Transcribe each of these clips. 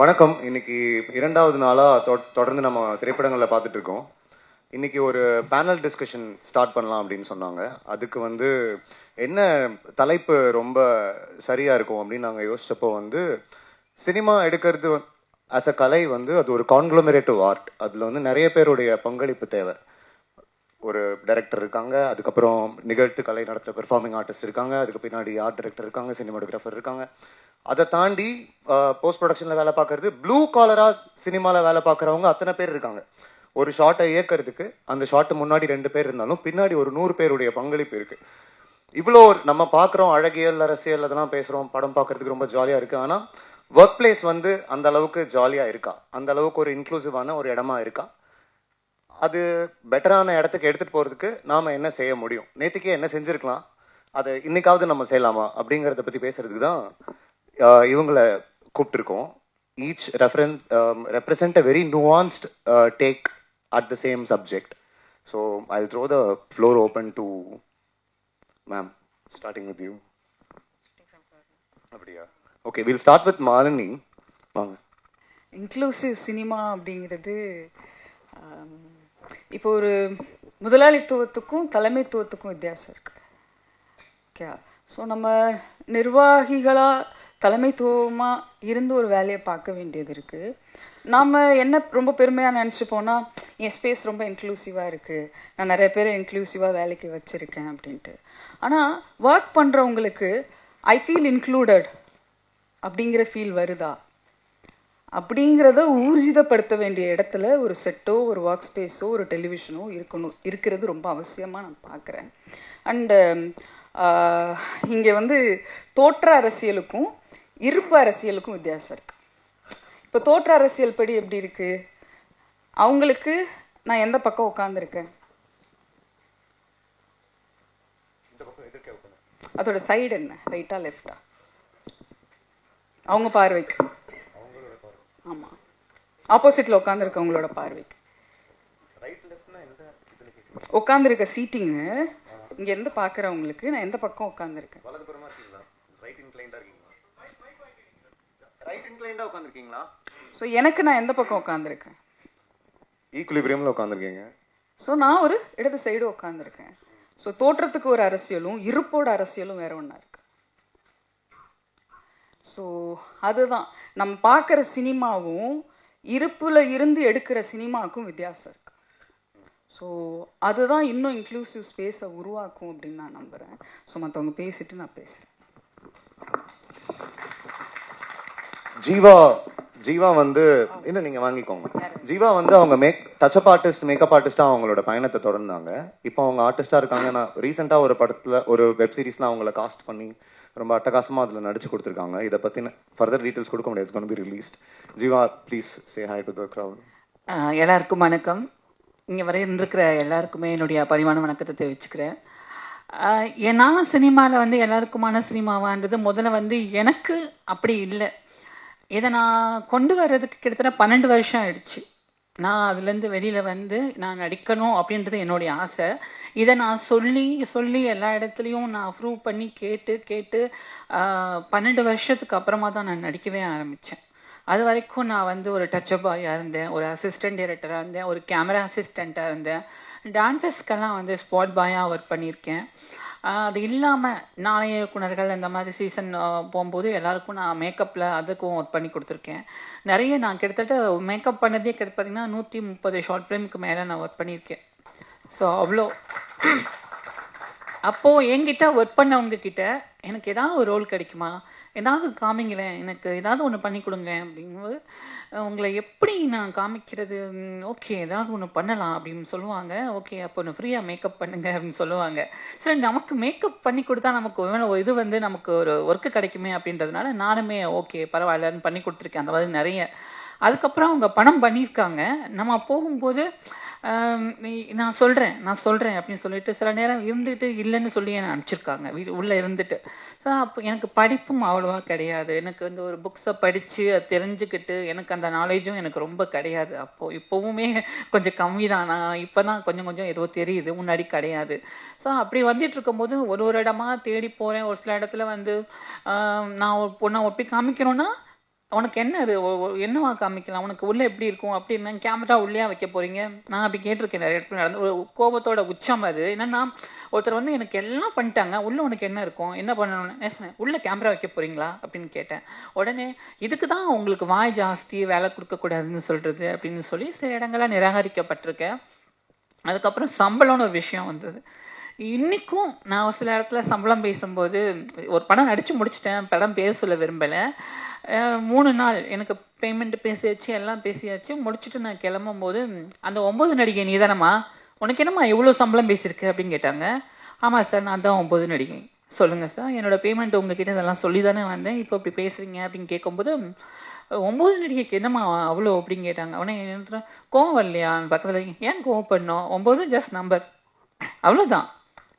வணக்கம். இன்னைக்கு 2வது நாளா தொடர்ந்து நம்ம திரைப்படங்களை பார்த்துட்டு இருக்கோம். இன்னைக்கு ஒரு பேனல் டிஸ்கஷன் ஸ்டார்ட் பண்ணலாம் அப்படின்னு சொன்னாங்க. அதுக்கு என்ன தலைப்பு ரொம்ப சரியா இருக்கும் அப்படின்னு நாங்கள் யோசிச்சப்போ சினிமா எடுக்கிறது ஆஸ் அ கலை அது ஒரு கான்க்ளோமரேட்டிவ் ஆர்ட். அதில் நிறைய பேருடைய பங்களிப்பு தேவை. ஒரு டைரக்டர் இருக்காங்க, அதுக்கப்புறம் நிகழ்த்து கலை நடத்துகிற பெர்ஃபார்மிங் ஆர்டிஸ்ட் இருக்காங்க, அதுக்கு பின்னாடி ஆர்ட் டைரக்டர் இருக்காங்க, சினிமாட்டோகிராஃபர் இருக்காங்க. அதை தாண்டி போஸ்ட் ப்ரொடக்ஷனில் வேலை பார்க்கறது, ப்ளூ காலரா சினிமாவில் வேலை பார்க்குறவங்க அத்தனை பேர் இருக்காங்க. ஒரு ஷார்ட்டை இயக்கிறதுக்கு அந்த ஷார்ட்டு முன்னாடி 2 பேர் இருந்தாலும் பின்னாடி ஒரு 100 பேருடைய பங்களிப்பு இருக்கு. இவ்வளோ நம்ம பார்க்குறோம், அழகியல் அரசியல் அதெல்லாம் பேசுகிறோம், படம் பார்க்கறதுக்கு ரொம்ப ஜாலியாக இருக்கு. ஆனால் ஒர்க் பிளேஸ் அந்த அளவுக்கு ஜாலியாக இருக்கா? அந்த அளவுக்கு ஒரு இன்க்ளூசிவான ஒரு இடமா இருக்கா? அது பெட்டரான இடத்துக்கு எடுத்துகிட்டு போகிறதுக்கு நாம் என்ன செய்ய முடியும்? நேற்றுக்கே என்ன செஞ்சுருக்கலாம், அதை இன்னைக்காவது நம்ம செய்யலாமா அப்படிங்கிறத பற்றி பேசுறதுக்கு தான் இவங்களை கூப்பிட்டுருக்கோம். Each represent a very nuanced take at the same subject. So I'll throw the floor open to ma'am, starting with you. அப்படியா? Okay, we'll start with Malini. வாங்க. இன்க்ளூசிவ் சினிமா அப்படிங்கிறது இப்போ ஒரு முதலாளித்துவத்துக்கும் தலைமைத்துவத்துக்கும் வித்தியாசம் இருக்கு. ஓகே, ஸோ நம்ம நிர்வாகிகளாக தலைமைத்துவமாக இருந்து ஒரு வேலையை பார்க்க வேண்டியது இருக்குது. நாம் என்ன ரொம்ப பெருமையாக நினச்சிப்போனா, என் ஸ்பேஸ் ரொம்ப இன்க்ளூசிவாக இருக்குது, நான் நிறைய பேரை இன்க்ளூசிவாக வேலைக்கு வச்சுருக்கேன் அப்படின்ட்டு. ஆனால் ஒர்க் பண்ணுறவங்களுக்கு ஐ ஃபீல் இன்க்ளூடட் அப்படிங்கிற ஃபீல் வருதா அப்படிங்கிறத ஊர்ஜிதப்படுத்த வேண்டிய இடத்துல ஒரு செட்டோ ஒரு ஒர்க் ஸ்பேஸோ ஒரு டெலிவிஷனோ இருக்கிறது ரொம்ப அவசியமாக நான் பார்க்குறேன். அண்டு இங்கே தோற்ற அரசியலுக்கும் இருப்பு அரசியலுக்கும் வித்தியாசம் இருக்குது. இப்போ தோற்ற அரசியல் படி எப்படி இருக்குது? அவங்களுக்கு நான் எந்த பக்கம் உட்காந்துருக்கேன், அதோட சைடு என்ன, ரைட்டா லெஃப்டா, அவங்க பார்வைக்கு, ஆமாம் ஆப்போசிட்டில் உட்காந்துருக்கவங்களோட பார்வைக்கு, உட்காந்துருக்க சீட்டிங்கு இங்கேருந்து பார்க்குறவங்களுக்கு நான் எந்த பக்கம் உட்காந்துருக்கேன். ஸோ எனக்கு நான் எந்த பக்கம் உட்காந்துருக்கேன்? ஈக்குலிபிரியம்ல உட்காந்துருக்கீங்க. ஸோ நான் ஒரு இடது சைடு உட்காந்துருக்கேன். ஸோ தோற்றத்துக்கு ஒரு அரசியலும் இருப்போட அரசியலும் வேற ஒன்றா இருக்கு. ஸோ அதுதான் நம்ம பார்க்குற சினிமாவும் இருப்பில் இருந்து எடுக்கிற சினிமாவுக்கும் வித்தியாசம் இருக்கு. ஸோ அதுதான் இன்னும் இன்க்ளூசிவ் ஸ்பேஸை உருவாக்கும் அப்படின்னு நான் நம்புகிறேன். ஸோ மற்றவங்க பேசிட்டு நான் பேசுகிறேன். ஜீவா இன்னும் நீங்க வாங்கிக்கோங்க. ஜீவா அவங்க டச்சப் ஆர்டிஸ்ட், மேக்கப் ஆர்டிஸ்டா அவங்களோட பயணத்தை தொடர்ந்தாங்க. இப்போ அவங்க ஆர்டிஸ்டா இருக்காங்க. நான் ரீசெண்டா ஒரு படத்துல ஒரு வெப் சீரிஸ்ல அவங்கள காஸ்ட் பண்ணி ரொம்ப அட்டகாசமா அதுல நடிச்சு கொடுத்துருக்காங்க. இதை பத்தின ஃபர்தர் டீடைல்ஸ் கொடுக்க முடியாது. It's gonna be released. Jeeva, please say hi to the crowd. எல்லாருக்கும் வணக்கம். இங்கே வரை இருக்கிற எல்லாருக்குமே என்னுடைய பரிவான வணக்கத்தை தெரிவிச்சுக்கிறேன். நான் சினிமாவில் எல்லாருக்குமான சினிமாவான்றது முதல்ல எனக்கு அப்படி இல்லை. இதை நான் கொண்டு வர்றதுக்கு கிட்டத்தட்ட 12 வருஷம் ஆயிடுச்சு. நான் அதுலேருந்து வெளியில் நான் நடிக்கணும் அப்படின்றது என்னுடைய ஆசை. இதை நான் சொல்லி எல்லா இடத்துலையும் நான் ப்ரூவ் பண்ணி கேட்டு 12 வருஷத்துக்கு அப்புறமா தான் நான் நடிக்கவே ஆரம்பித்தேன். அது வரைக்கும் நான் ஒரு டச்சப் பாயாக இருந்தேன், ஒரு அசிஸ்டன்ட் டைரக்டராக இருந்தேன், ஒரு கேமரா அசிஸ்டண்ட்டாக இருந்தேன், டான்சர்ஸ்க்கெல்லாம் ஸ்பாட் பாயாக ஒர்க் பண்ணியிருக்கேன். அது இல்லாமல் நாணய இயக்குனர்கள் அந்த மாதிரி சீசன் போகும்போது எல்லாருக்கும் நான் மேக்கப்பில் அதுக்கும் ஒர்க் பண்ணி கொடுத்துருக்கேன். நிறைய நான் கிட்டத்தட்ட மேக்கப் பண்ணதே பார்த்திங்கன்னா 130 ஷார்ட் ஃபிலிமுக்கு மேலே நான் ஒர்க் பண்ணியிருக்கேன். ஸோ அவ்வளோ அப்போது என்கிட்ட ஒர்க் பண்ணவங்க கிட்ட எனக்கு ஏதாவது ஒரு ரோல் கிடைக்குமா, ஏதாவது காமிங்களேன், எனக்கு ஏதாவது ஒன்று பண்ணி கொடுங்க அப்படிங்கும்போது உங்களை எப்படி நான் காமிக்கிறது, ஓகே ஏதாவது ஒன்று பண்ணலாம் அப்படின்னு சொல்லுவாங்க. ஓகே அப்போ ஒன்று ஃப்ரீயாக மேக்கப் பண்ணுங்க அப்படின்னு சொல்லுவாங்க. சரி, நமக்கு மேக்கப் பண்ணி கொடுத்தா நமக்கு இது நமக்கு ஒரு ஒர்க்கு கிடைக்குமே அப்படின்றதுனால நானுமே ஓகே பரவாயில்லன்னு பண்ணி கொடுத்துருக்கேன். அந்த மாதிரி நிறைய. அதுக்கப்புறம் அவங்க பணம் பண்ணியிருக்காங்க. நம்ம போகும்போது நான் சொல்கிறேன் அப்படின்னு சொல்லிட்டு சில நேரம் இருந்துட்டு இல்லைன்னு சொல்லி என்னை அனுப்பிச்சிருக்காங்க உள்ளே இருந்துட்டு. ஸோ அப்போ எனக்கு படிப்பும் அவ்வளோவா கிடையாது. எனக்கு ஒரு புக்ஸை படித்து அதை தெரிஞ்சுக்கிட்டு எனக்கு அந்த நாலேஜும் எனக்கு ரொம்ப கிடையாது. இப்போவுமே கொஞ்சம் கம்மி தான். நான் இப்போ தான் கொஞ்சம் ஏதோ தெரியுது, முன்னாடி கிடையாது. ஸோ அப்படி வந்துட்டு இருக்கும்போது ஒரு இடமா தேடி போகிறேன். ஒரு சில இடத்துல நான் ஒரு பொண்ணை ஒப்பி காமிக்கணும்னா உனக்கு என்ன என்னவா காமிக்கலாம், உனக்கு உள்ள எப்படி இருக்கும் அப்படின்னு, கேமரா உள்ளே வைக்க போறீங்க. நான் அப்படி கேட்டிருக்கேன் நிறைய இடத்துல நடந்து. ஒரு கோபத்தோட உச்சம் அது. என்னன்னா ஒருத்தர் வந்து எனக்கு எல்லாம் பண்ணிட்டாங்க, உள்ள உனக்கு என்ன இருக்கும், என்ன பண்ணணும்னு உள்ள கேமரா வைக்க போறீங்களா அப்படின்னு கேட்டேன். உடனே இதுக்கு தான் உங்களுக்கு வாய் ஜாஸ்தி, வேலை கொடுக்கக்கூடாதுன்னு சொல்றது அப்படின்னு சொல்லி சில இடங்கள்ல நிராகரிக்கப்பட்டிருக்கேன். அதுக்கப்புறம் சம்பளம்னு ஒரு விஷயம் வந்தது. இன்னைக்கும் நான் ஒரு சில இடத்துல சம்பளம் பேசும்போது, ஒரு படம் நடிச்சு முடிச்சிட்டேன், படம் பேர் சொல்ல விரும்பலை. 3 நாள் எனக்கு பேமெண்ட் பேசியாச்சு, எல்லாம் பேசியாச்சு. முடிச்சுட்டு நான் கிளம்பும் போது, அந்த 9 நடிகை நீதானம்மா, உனக்கு என்னம்மா எவ்வளோ சம்பளம் பேசியிருக்கு அப்படின்னு கேட்டாங்க. ஆமாம் சார், நான் தான் 9 நடிகை. சொல்லுங்கள் சார், என்னோட பேமெண்ட் உங்ககிட்ட இதெல்லாம் சொல்லி தானே வந்தேன், இப்போ இப்படி பேசுறீங்க அப்படின்னு கேட்கும்போது, 9 நடிகைக்கு என்னம்மா அவ்வளோ அப்படின்னு கேட்டாங்க. உடனே என்ன கோவம் வரலையா பக்கத்தில், ஏன் கோவம் பண்ணோம், 9 ஜஸ்ட் நம்பர், அவ்வளோதான்,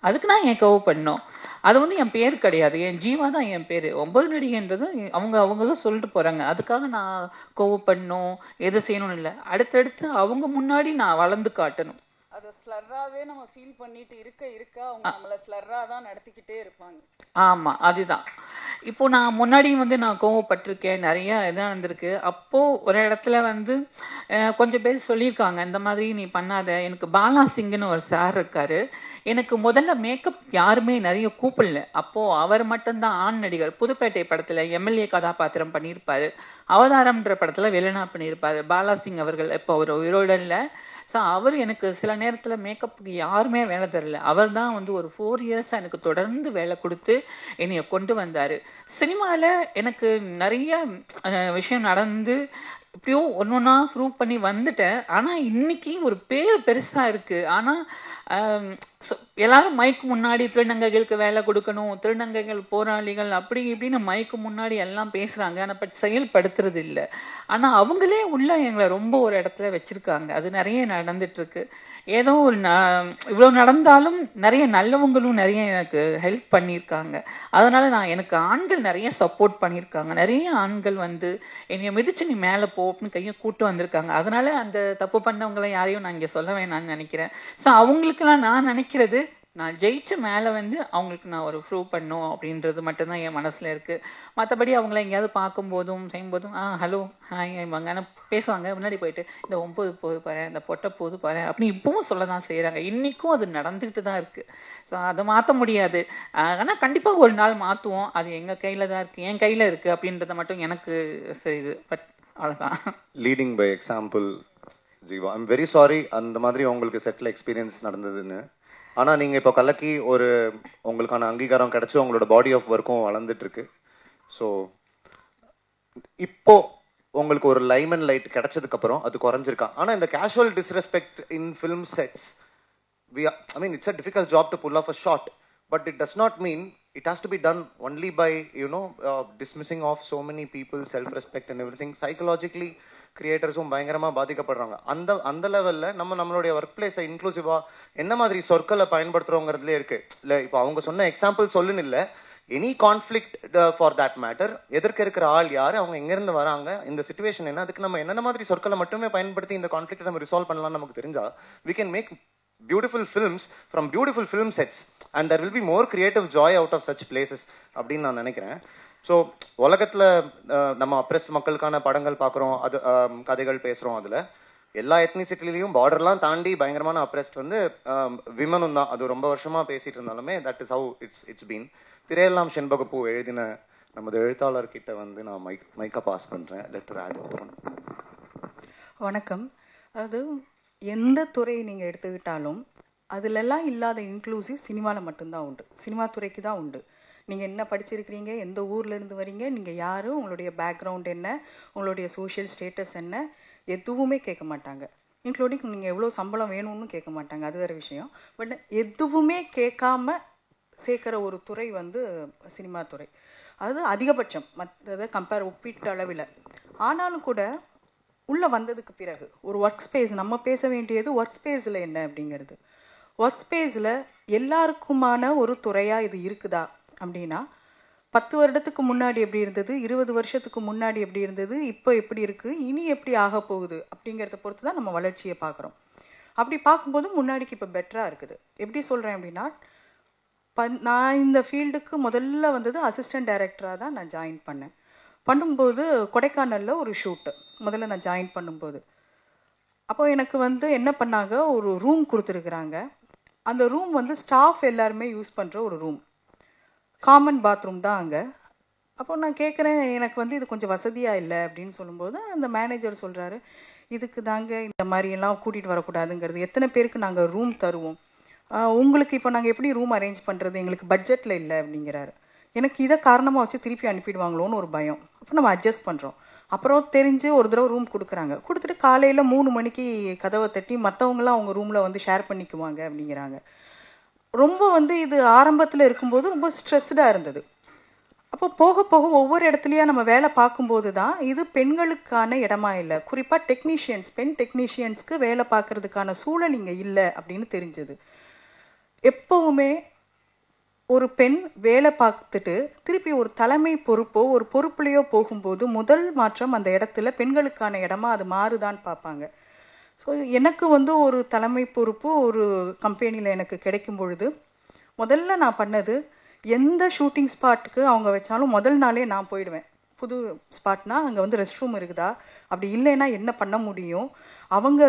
அதுக்கு நான் ஏன் கோவப்படணும், அது வந்து என் பேர் கிடையாது, என் ஜீவா தான் என் பேர். 9 நடிகைன்றது அவங்க தான் சொல்லிட்டு போறாங்க, அதுக்காக நான் கோவப்படணும் எது செய்யணும்னு இல்லை. அடுத்தடுத்து அவங்க முன்னாடி நான் வளர்ந்து காட்டணும். அதை ஸ்லர்ராகவே நம்ம ஃபீல் பண்ணிட்டு இருக்க அவங்க நம்மளை ஸ்லர்ராக தான் நடத்திக்கிட்டே இருப்பாங்க. ஆமாம், அதுதான். இப்போ நான் முன்னாடி வந்து நான் கோவப்பட்டிருக்கேன், நிறைய இதாக இருந்திருக்கு. அப்போது ஒரு இடத்துல வந்து கொஞ்சம் பேர் சொல்லியிருக்காங்க, இந்த மாதிரி நீ பண்ணாத. எனக்கு பாலா சிங்னு ஒரு சார் இருக்காரு, எனக்கு முதல்ல மேக்கப் யாருமே நிறைய கூப்பிடல. அப்போது அவர் மட்டும்தான் ஆண் நடிகர். புதுப்பேட்டை படத்தில் எம்எல்ஏ கதாபாத்திரம் பண்ணியிருப்பார், அவதாரம்ன்ற படத்தில் வில்லனா பண்ணியிருப்பார் பாலா சிங் அவர்கள். இப்போ அவர் உயிரோட இல்லை. ஸோ அவர் எனக்கு சில நேரத்தில் மேக்கப்புக்கு யாருமே வேலை தரல, அவர் தான் வந்து ஒரு 4 இயர்ஸாக எனக்கு தொடர்ந்து வேலை கொடுத்து என்னைய கொண்டு வந்தார். சினிமாவில் எனக்கு நிறைய விஷயம் நடந்து இப்படியோ ஒன்று ஒன்றா ப்ரூவ் பண்ணி வந்துட்டேன். ஆனால் இன்னைக்கு ஒரு பேர் பெருசாக இருக்குது. ஆனால் எல்லாரும் மைக்கு முன்னாடி திருநங்கைகளுக்கு வேலை கொடுக்கணும், திருநங்கைகள் போராளிகள் அப்படி இப்படின்னு மைக்கு முன்னாடி எல்லாம் பேசுகிறாங்க, ஆனால் பட் செயல்படுத்துறது இல்லை. ஆனால் அவங்களே உள்ள எங்களை ரொம்ப ஒரு இடத்துல வச்சுருக்காங்க. அது நிறைய நடந்துட்டுருக்கு. ஏதோ ஒரு இவ்வளோ நடந்தாலும் நிறைய நல்லவங்களும் நிறைய எனக்கு ஹெல்ப் பண்ணியிருக்காங்க. அதனால் எனக்கு ஆண்கள் நிறைய சப்போர்ட் பண்ணியிருக்காங்க. நிறைய ஆண்கள் வந்து என்னைய மிதிச்சு நீ மேலே போன்னு கையை கூட்டு வந்திருக்காங்க. அதனால் அந்த தப்பு பண்ணவங்களை யாரையும் நான் இங்கே சொல்ல வேணான்னு நினைக்கிறேன். ஸோ அவங்களுக்கெல்லாம் நான் நினைக்கிறது, நான் ஜெயிச்சு மேலே வந்து அவங்களுக்கு நான் ஒரு ப்ரூவ் பண்ணும் அப்படின்றது மட்டும்தான் என் மனசில் இருக்குது. மற்றபடி அவங்கள எங்கேயாவது பார்க்கும்போதும் செய்யும்போதும் ஹலோ ஹாய் வாங்க பேசுவாங்க. முன்னாடி போயிட்டு இந்த 9 போது பாரு, இந்த பொட்டை போது பாரு அப்படின்னு இப்பவும் சொல்ல தான் செய்கிறாங்க. இன்றைக்கும் அது நடந்துக்கிட்டு தான் இருக்குது. ஸோ அதை மாற்ற முடியாது. ஆனால் கண்டிப்பாக ஒரு நாள் மாற்றுவோம். அது எங்கள் கையில் தான் இருக்குது, என் கையில் இருக்குது அப்படின்றத மட்டும் எனக்கு தெரியுது. பட் அவ்வளோதான். Leading by example Jeeva. I'm very sorry அந்த மாதிரி உங்களுக்கு செட்டில் எக்ஸ்பீரியன்ஸ் நடந்ததுன்னு. ஆனால் நீங்கள் இப்போ கலக்கி ஒரு உங்களுக்கான அங்கீகாரம் கிடச்சி உங்களோட பாடி ஆஃப் ஒர்க்கும் வளர்ந்துட்டுருக்கு. ஸோ இப்போ உங்களுக்கு ஒரு லைம் அண்ட் லைட் கிடைச்சதுக்கப்புறம் அது குறைஞ்சிருக்கா? ஆனால் இந்த casual disrespect in film sets, I mean, it's a difficult job to pull off a shot, but it does not mean it has to be done only by, dismissing off so many people, self-respect and everything. Psychologically, கிரியேட்டர்ஸும் பயங்கரமாக பாதிக்கப்படுறாங்க. அந்த லெவலில் நம்மளுடைய work பிளேஸை இன்க்ளூசிவாக என்ன மாதிரி சொற்களை பயன்படுத்துகிறோங்கிறதுலே இருக்குது. இல்லை இப்போ அவங்க சொன்ன எக்ஸாம்பிள் சொல்லுன்னு இல்லை, any conflict for that matter, எதிர்க்க இருக்கிற ஆள் யார், அவங்க எங்கேருந்து வராங்க, இந்த சிச்சுவேஷன் என்ன, அதுக்கு நம்ம என்னென்ன மாதிரி சொற்களை மட்டுமே பயன்படுத்தி இந்த கான்ஃப்ளிக்ட்டை நம்ம ரிசால்வ் பண்ணலாம்னு நமக்கு தெரிஞ்சால் we can make beautiful films from beautiful film sets and there will be more creative joy out of such places அப்படின்னு நான் நினைக்கிறேன். ஸோ உலகத்தில் நம்ம அப்ரெஸ்ட் மக்களுக்கான படங்கள் பார்க்குறோம், அது கதைகள் பேசுகிறோம். அதில் எல்லா எத்னிசிட்டிலையும் பார்டர்லாம் தாண்டி பயங்கரமான அப்ரெஸ்ட் வந்து விமனும் தான். அது ரொம்ப வருஷமாக பேசிகிட்டு இருந்தாலுமே that is how it's been. திரையெல்லாம் செண்பகப்பூ எழுதின நமது எழுத்தாளர்கிட்ட வந்து நான் மைக்கை பாஸ் பண்ணுறேன். லெட்டர் ஆட் பண்ணுறேன். வணக்கம். அது எந்த துறையை நீங்கள் எடுத்துக்கிட்டாலும் அதிலெல்லாம் இல்லாத இன்க்ளூசிவ் சினிமாவில் மட்டும்தான் உண்டு, சினிமா துறைக்கு தான் உண்டு. நீங்கள் என்ன படிச்சிருக்கிறீங்க, எந்த ஊர்லேருந்து வரீங்க, நீங்கள் யார், உங்களுடைய பேக்ரவுண்ட் என்ன, உங்களுடைய சோஷியல் ஸ்டேட்டஸ் என்ன, எதுவுமே கேட்க மாட்டாங்க. இன்க்ளூடிங் நீங்கள் எவ்வளோ சம்பளம் வேணும்னு கேட்க மாட்டாங்க, அது வேறு விஷயம். பட் எதுவுமே கேட்காம சேர்க்குற ஒரு துறை வந்து சினிமா துறை. அது அதிகபட்சம் மற்றதை ஒப்பீட்டு அளவில். ஆனாலும் கூட உள்ளே வந்ததுக்கு பிறகு ஒரு ஒர்க் ஸ்பேஸ், நம்ம பேச வேண்டியது ஒர்க் ஸ்பேஸில் என்ன அப்படிங்கிறது. ஒர்க் ஸ்பேஸில் எல்லாருக்குமான ஒரு துறையாக இது இருக்குதா அப்படின்னா, 10 வருடத்துக்கு முன்னாடி எப்படி இருந்தது, 20 வருஷத்துக்கு முன்னாடி எப்படி இருந்தது, இப்போ எப்படி இருக்குது, இனி எப்படி ஆக போகுது அப்படிங்கிறத பொறுத்து தான் நம்ம வளர்ச்சியை பார்க்குறோம். அப்படி பார்க்கும்போது முன்னாடிக்கு இப்போ பெட்டராக இருக்குது. எப்படி சொல்கிறேன் அப்படின்னா, நான் இந்த ஃபீல்டுக்கு முதல்ல வந்தது அசிஸ்டன்ட் டைரக்டராக தான் நான் ஜாயின் பண்ணேன். பண்ணும்போது கொடைக்கானலில் ஒரு ஷூட்டு முதல்ல நான் ஜாயின் பண்ணும்போது. அப்போ எனக்கு வந்து என்ன பண்ணாங்க, ஒரு ரூம் கொடுத்துருக்குறாங்க. அந்த ரூம் வந்து ஸ்டாஃப் எல்லாருமே யூஸ் பண்ணுற ஒரு ரூம், காமன் பாத்ரூம் தான் அங்கே. அப்போ நான் கேட்குறேன், எனக்கு வந்து இது கொஞ்சம் வசதியாக இல்லை அப்படின்னு சொல்லும்போது அந்த மேனேஜர் சொல்கிறாரு, இதுக்கு தாங்க இந்த மாதிரியெல்லாம் கூட்டிகிட்டு வரக்கூடாதுங்கிறது, எத்தனை பேருக்கு நாங்கள் ரூம் தருவோம், உங்களுக்கு இப்போ நாங்கள் எப்படி ரூம் அரேஞ்ச் பண்ணுறது, எங்களுக்கு பட்ஜெட்டில் இல்லை அப்படிங்கிறாரு. எனக்கு இதை காரணமாக வச்சு திருப்பி அனுப்பிடுவாங்களோன்னு ஒரு பயம். அப்போ நம்ம அட்ஜஸ்ட் பண்ணுறோம். அப்புறம் தெரிஞ்சு ஒரு தடவை ரூம் கொடுக்குறாங்க. கொடுத்துட்டு காலையில் 3 மணிக்கு கதவை தட்டி மற்றவங்களாம் அவங்க ரூமில் வந்து ஷேர் பண்ணிக்குவாங்க அப்படிங்கிறாங்க. ரொம்ப வந்து இது ஆரம்பத்தில் இருக்கும்போது ரொம்ப ஸ்ட்ரெஸ்டாக இருந்தது. அப்போ போக போக ஒவ்வொரு இடத்துலையா நம்ம வேலை பார்க்கும்போது தான் இது பெண்களுக்கான இடமா இல்லை, குறிப்பாக டெக்னீஷியன்ஸ், பெண் டெக்னீஷியன்ஸ்க்கு வேலை பார்க்கறதுக்கான சூழல் இங்கே இல்லை அப்படின்னு தெரிஞ்சது. எப்பவுமே ஒரு பெண் வேலை பார்த்துட்டு திருப்பி ஒரு தலைமை பொறுப்போ ஒரு பொறுப்புலையோ போகும்போது முதல் மாற்றம் அந்த இடத்துல பெண்களுக்கான இடமா அது மாறுதான்னு பார்ப்பாங்க. ஸோ எனக்கு வந்து ஒரு தலைமை பொறுப்பு ஒரு கம்பெனியில் எனக்கு கிடைக்கும் பொழுது முதல்ல நான் பண்ணது, எந்த ஷூட்டிங் ஸ்பாட்டுக்கு அவங்க வச்சாலும் முதல் நாளே நான் போயிடுவேன். புது ஸ்பாட்னா அங்கே வந்து ரெஸ்ட் ரூம் இருக்குதா, அப்படி இல்லைன்னா என்ன பண்ண முடியும், அவங்க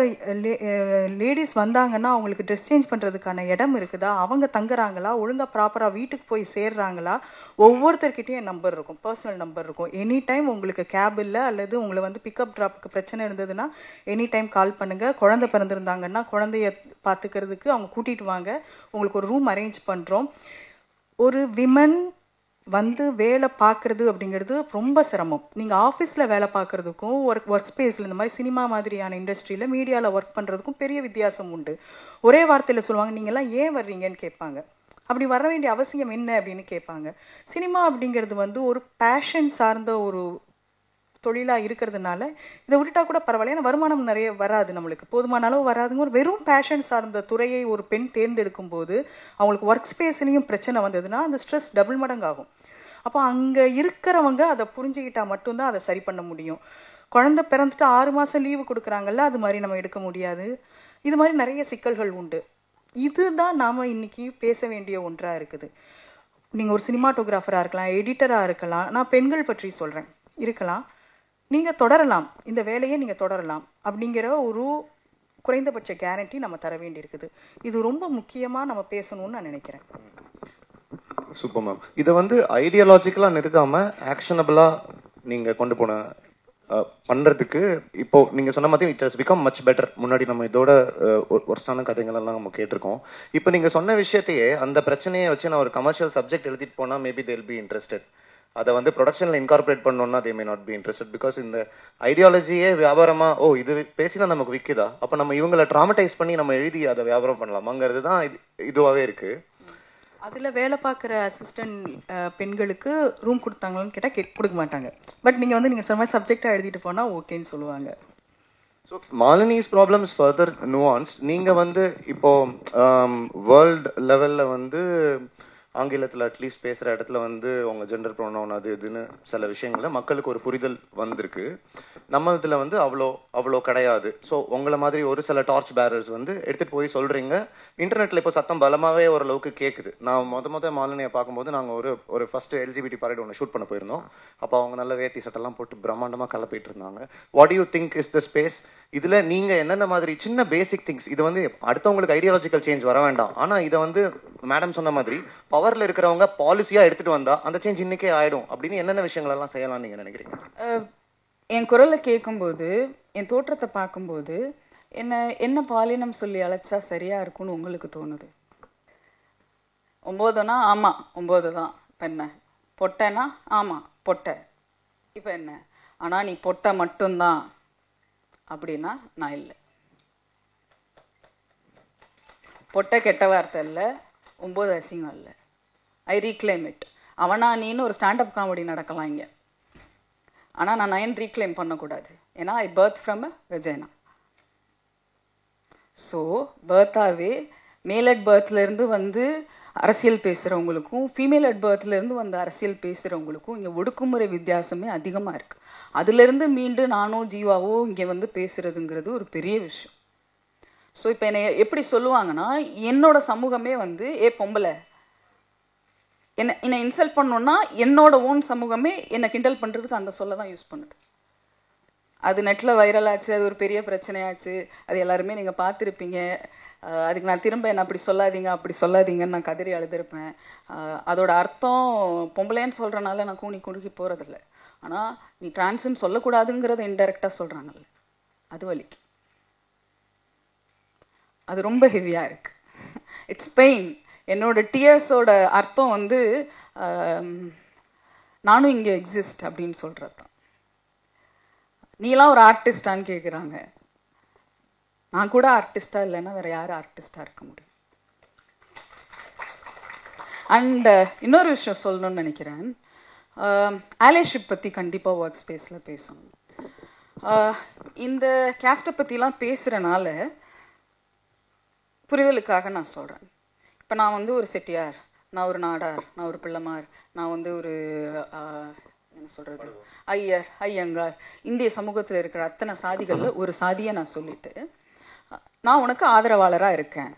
லேடிஸ் வந்தாங்கன்னா அவங்களுக்கு ட்ரெஸ் சேஞ்ச் பண்ணுறதுக்கான இடம் இருக்குதா, அவங்க தங்குறாங்களா, ஒழுங்காக ப்ராப்பராக வீட்டுக்கு போய் சேர்றாங்களா, ஒவ்வொருத்தர்கிட்டையும் என் நம்பர் இருக்கும், பர்சனல் நம்பர் இருக்கும். எனி டைம் உங்களுக்கு கேப் இல்லை அல்லது உங்களை வந்து பிக்கப் ட்ராப்புக்கு பிரச்சனை இருந்ததுன்னா எனி டைம் கால் பண்ணுங்கள். குழந்தை பிறந்திருந்தாங்கன்னா குழந்தைய பார்த்துக்கிறதுக்கு அவங்க கூட்டிகிட்டு வாங்க, உங்களுக்கு ஒரு ரூம் அரேஞ்ச் பண்ணுறோம். ஒரு விமன் வந்து வேலை பார்க்குறது அப்படிங்கிறது ரொம்ப சிரமம். நீங்கள் ஆஃபீஸில் வேலை பார்க்குறதுக்கும் ஒர்க் ஸ்பேஸில் இந்த மாதிரி சினிமா மாதிரியான இண்டஸ்ட்ரியில் மீடியாவில் ஒர்க் பண்ணுறதுக்கும் பெரிய வித்தியாசம் உண்டு. ஒரே வார்த்தையில் சொல்லுவாங்க, நீங்கள்லாம் ஏன் வர்றீங்கன்னு கேட்பாங்க. அப்படி வர வேண்டிய அவசியம் என்ன அப்படின்னு கேட்பாங்க. சினிமா அப்படிங்கிறது வந்து ஒரு பேஷன் சார்ந்த ஒரு தொழிலாக இருக்கிறதுனால இதை விட்டுட்டா கூட பரவாயில்ல, ஏன்னா வருமானம் நிறைய வராது, நம்மளுக்கு போதுமான அளவு வராதுங்க. ஒரு வெறும் பேஷன் சார்ந்த துறையை ஒரு பெண் தேர்ந்தெடுக்கும் போது அவங்களுக்கு ஒர்க் ஸ்பேஸ்லேயும் பிரச்சனை வந்ததுன்னா அந்த ஸ்ட்ரெஸ் டபுள் மடங்காகும். அப்போ அங்கே இருக்கிறவங்க அதை புரிஞ்சுக்கிட்டா மட்டும்தான் அதை சரி பண்ண முடியும். குழந்தை பிறந்துட்டு 6 மாதம் லீவு கொடுக்குறாங்கல்ல, அது மாதிரி நம்ம எடுக்க முடியாது. இது மாதிரி நிறைய சிக்கல்கள் உண்டு. இதுதான் நாம் இன்னைக்கு பேச வேண்டிய ஒன்றாக இருக்குது. நீங்கள் ஒரு சினிமாட்டோகிராஃபராக இருக்கலாம், எடிட்டராக இருக்கலாம், நான் பெண்கள் பற்றி சொல்கிறேன், இருக்கலாம், நீங்கள் தொடரலாம், இந்த வேலையை நீங்கள் தொடரலாம் அப்படிங்கிற ஒரு குறைந்தபட்ச கேரண்டி நம்ம தர வேண்டியிருக்குது. இது ரொம்ப முக்கியமாக நம்ம பேசணும்னு நான் நினைக்கிறேன். Super ma'am. இதை வந்து ஐடியாலஜிக்கலாக நிறுத்தாம ஆக்ஷனபிளாக நீங்கள் கொண்டு போன பண்ணுறதுக்கு இப்போ நீங்கள் சொன்ன மாதிரி it has become much better. முன்னாடி நம்ம இதோட ஒர்ஸ்டான கதைகள் எல்லாம் நம்ம கேட்டிருக்கோம். இப்போ நீங்கள் சொன்ன விஷயத்தையே அந்த பிரச்சனையை வச்சு நான் ஒரு கமர்ஷியல் சப்ஜெக்ட் எழுதிட்டு போனால் மேபி தேல் பி இன்ட்ரெஸ்டட். அதை வந்து ப்ரொடக்ஷனில் இன்கார்பரேட் பண்ணோன்னா they may not be interested. Because இந்த ஐடியாலஜியே வியாபாரமாக இது பேசினா நமக்கு விற்குதா, அப்போ நம்ம இவங்களை ட்ராமடைஸ் பண்ணி நம்ம எழுதி அதை வியாபாரம் பண்ணலாமாங்கிறது தான் இதுவாகவே இருக்குது. அதில் வேலை பார்க்குற அசிஸ்டன்ட் பெண்களுக்கு ரூம் கொடுத்தாங்களான்னு கேட்டால் கொடுக்க மாட்டாங்க. பட் நீங்கள் வந்து நீங்கள் சொன்ன மாதிரி சப்ஜெக்டாக எழுதிட்டு போனால் ஓகேன்னு சொல்லுவாங்க. So Malini's problems further nuance. நீங்கள் வந்து இப்போ வேர்ல்டு லெவலில் வந்து ஆங்கிலத்தில் அட்லீஸ்ட் பேசுகிற இடத்துல வந்து உங்கள் ஜெண்டர் ப்ரோனவுன் அது இதுன்னு சில விஷயங்களில் மக்களுக்கு ஒரு புரிதல் வந்திருக்கு. நம்ம இதில் வந்து அவ்வளோ கிடையாது. ஸோ உங்களை மாதிரி ஒரு சில டார்ச் பேரர்ஸ் வந்து எடுத்துகிட்டு போய் சொல்கிறீங்க. இன்டர்நெட்டில் இப்போ சத்தம் பலமாகவே ஓரளவுக்கு கேட்குது. நான் மொத மாலினியை பார்க்கும்போது நாங்கள் ஒரு ஃபஸ்ட்டு எல்ஜிபிடி பரேட் ஒன்று ஷூட் பண்ண போயிருந்தோம். அப்போ அவங்க நல்ல வேட்டி சட்டெல்லாம் போட்டு பிரம்மாண்டமாக கலப்பிட்டு இருந்தாங்க. What you think is the space? இதில் நீங்கள் என்னென்ன மாதிரி சின்ன பேசிக் திங்ஸ், இது வந்து அடுத்தவங்களுக்கு ஐடியாலஜிக்கல் சேஞ்ச் வர வேண்டாம், ஆனால் இதை வந்து மேடம் சொன்ன மாதிரி பவரில் இருக்கிறவங்க பாலிசியாக எடுத்துகிட்டு வந்தால் அந்த சேஞ்ச் இன்னைக்கே ஆகிடும் அப்படின்னு என்னென்ன விஷயங்கள் எல்லாம் செய்யலாம்னு நீங்கள் நினைக்கிறீங்க? என் குரலை கேட்கும்போது, என் தோற்றத்தை பார்க்கும்போது என்ன பாலினம் சொல்லி அழைச்சா சரியாக இருக்கும்னு உங்களுக்கு தோணுது? 9னா ஆமாம் 9 தான். இப்போ என்ன? பொட்டைனா ஆமாம் பொட்டை. இப்போ என்ன? ஆனால் நீ பொட்டை மட்டும்தான் அப்படின்னா நான் இல்லை. பொட்டை கெட்ட வார்த்தை இல்லை, 9 அசிங்கம் இல்லை. ஐ ரீக்ளைம் இட். அவனா நீன்னு ஒரு ஸ்டாண்டப் காமெடி நடக்கலாம் இங்கே, ஆனால் நான் 9 ரீக்ளைம் பண்ணக்கூடாது. ஏன்னா I birth from a vagina. So பர்த்தாவே மேல் அட் பர்த்லேருந்து வந்து அரசியல் பேசுகிறவங்களுக்கும் ஃபீமேல் அட் பர்த்லேருந்து வந்து அரசியல் பேசுகிறவங்களுக்கும் இங்கே ஒடுக்குமுறை வித்தியாசமே அதிகமாக இருக்குது. அதுலேருந்து மீண்டு நானோ ஜீவாவோ இங்கே வந்து பேசுகிறதுங்கிறது ஒரு பெரிய விஷயம். ஸோ இப்போ என்னை எப்படி சொல்லுவாங்கன்னா, என்னோட சமூகமே வந்து பொம்பளை என்னை இன்சல்ட் பண்ணோன்னா என்னோட ஓன் சமூகமே என்னை கிண்டல் பண்ணுறதுக்கு அந்த சொல்ல தான் யூஸ் பண்ணுது. அது நெட்டில் வைரல் ஆச்சு, அது ஒரு பெரிய பிரச்சனையாச்சு, அது எல்லாருமே நீங்கள் பார்த்துருப்பீங்க. அதுக்கு நான் திரும்ப என்ன அப்படி சொல்லாதீங்கன்னு நான் கதறி அழுதுருப்பேன். அதோட அர்த்தம் பொம்பளைன்னு சொல்கிறனால நான் குறுகி போகிறதில்ல. ஆனால் நீ டிரான்ஸ்ன்னு சொல்லக்கூடாதுங்கிறத இன்டெரக்டாக சொல்கிறாங்கல்ல, அது வலிக்கு. அது ரொம்ப ஹெவியாக இருக்குது. It's pain. என்னோட டியர்ஸோட அர்த்தம் வந்து நானும் இங்கே எக்ஸிஸ்ட் அப்படின்னு சொல்கிறது தான். நீலாம் ஒரு ஆர்டிஸ்டான்னு கேட்குறாங்க. நான் கூட ஆர்டிஸ்டாக இல்லைன்னா வேறு யார் ஆர்டிஸ்டாக இருக்க முடியும்? அண்ட் இன்னொரு விஷயம் சொல்லணும்னு நினைக்கிறேன். ஆலேஷிப் பற்றி கண்டிப்பாக ஒர்க் ஸ்பேஸில் பேசணும். இந்த கேஸ்ட்டை பற்றிலாம் பேசுகிறனால புரிதலுக்காக நான் சொல்கிறேன். இப்போ நான் வந்து ஒரு செட்டியார், நான் ஒரு நாடார், நான் ஒரு பிள்ளைமார், நான் வந்து ஒரு என்ன சொல்கிறது ஐயங்கார், இந்திய சமூகத்தில் இருக்கிற அத்தனை சாதிகளில் ஒரு சாதியை நான் சொல்லிட்டு நான் உனக்கு ஆதரவாளராக இருக்கேன்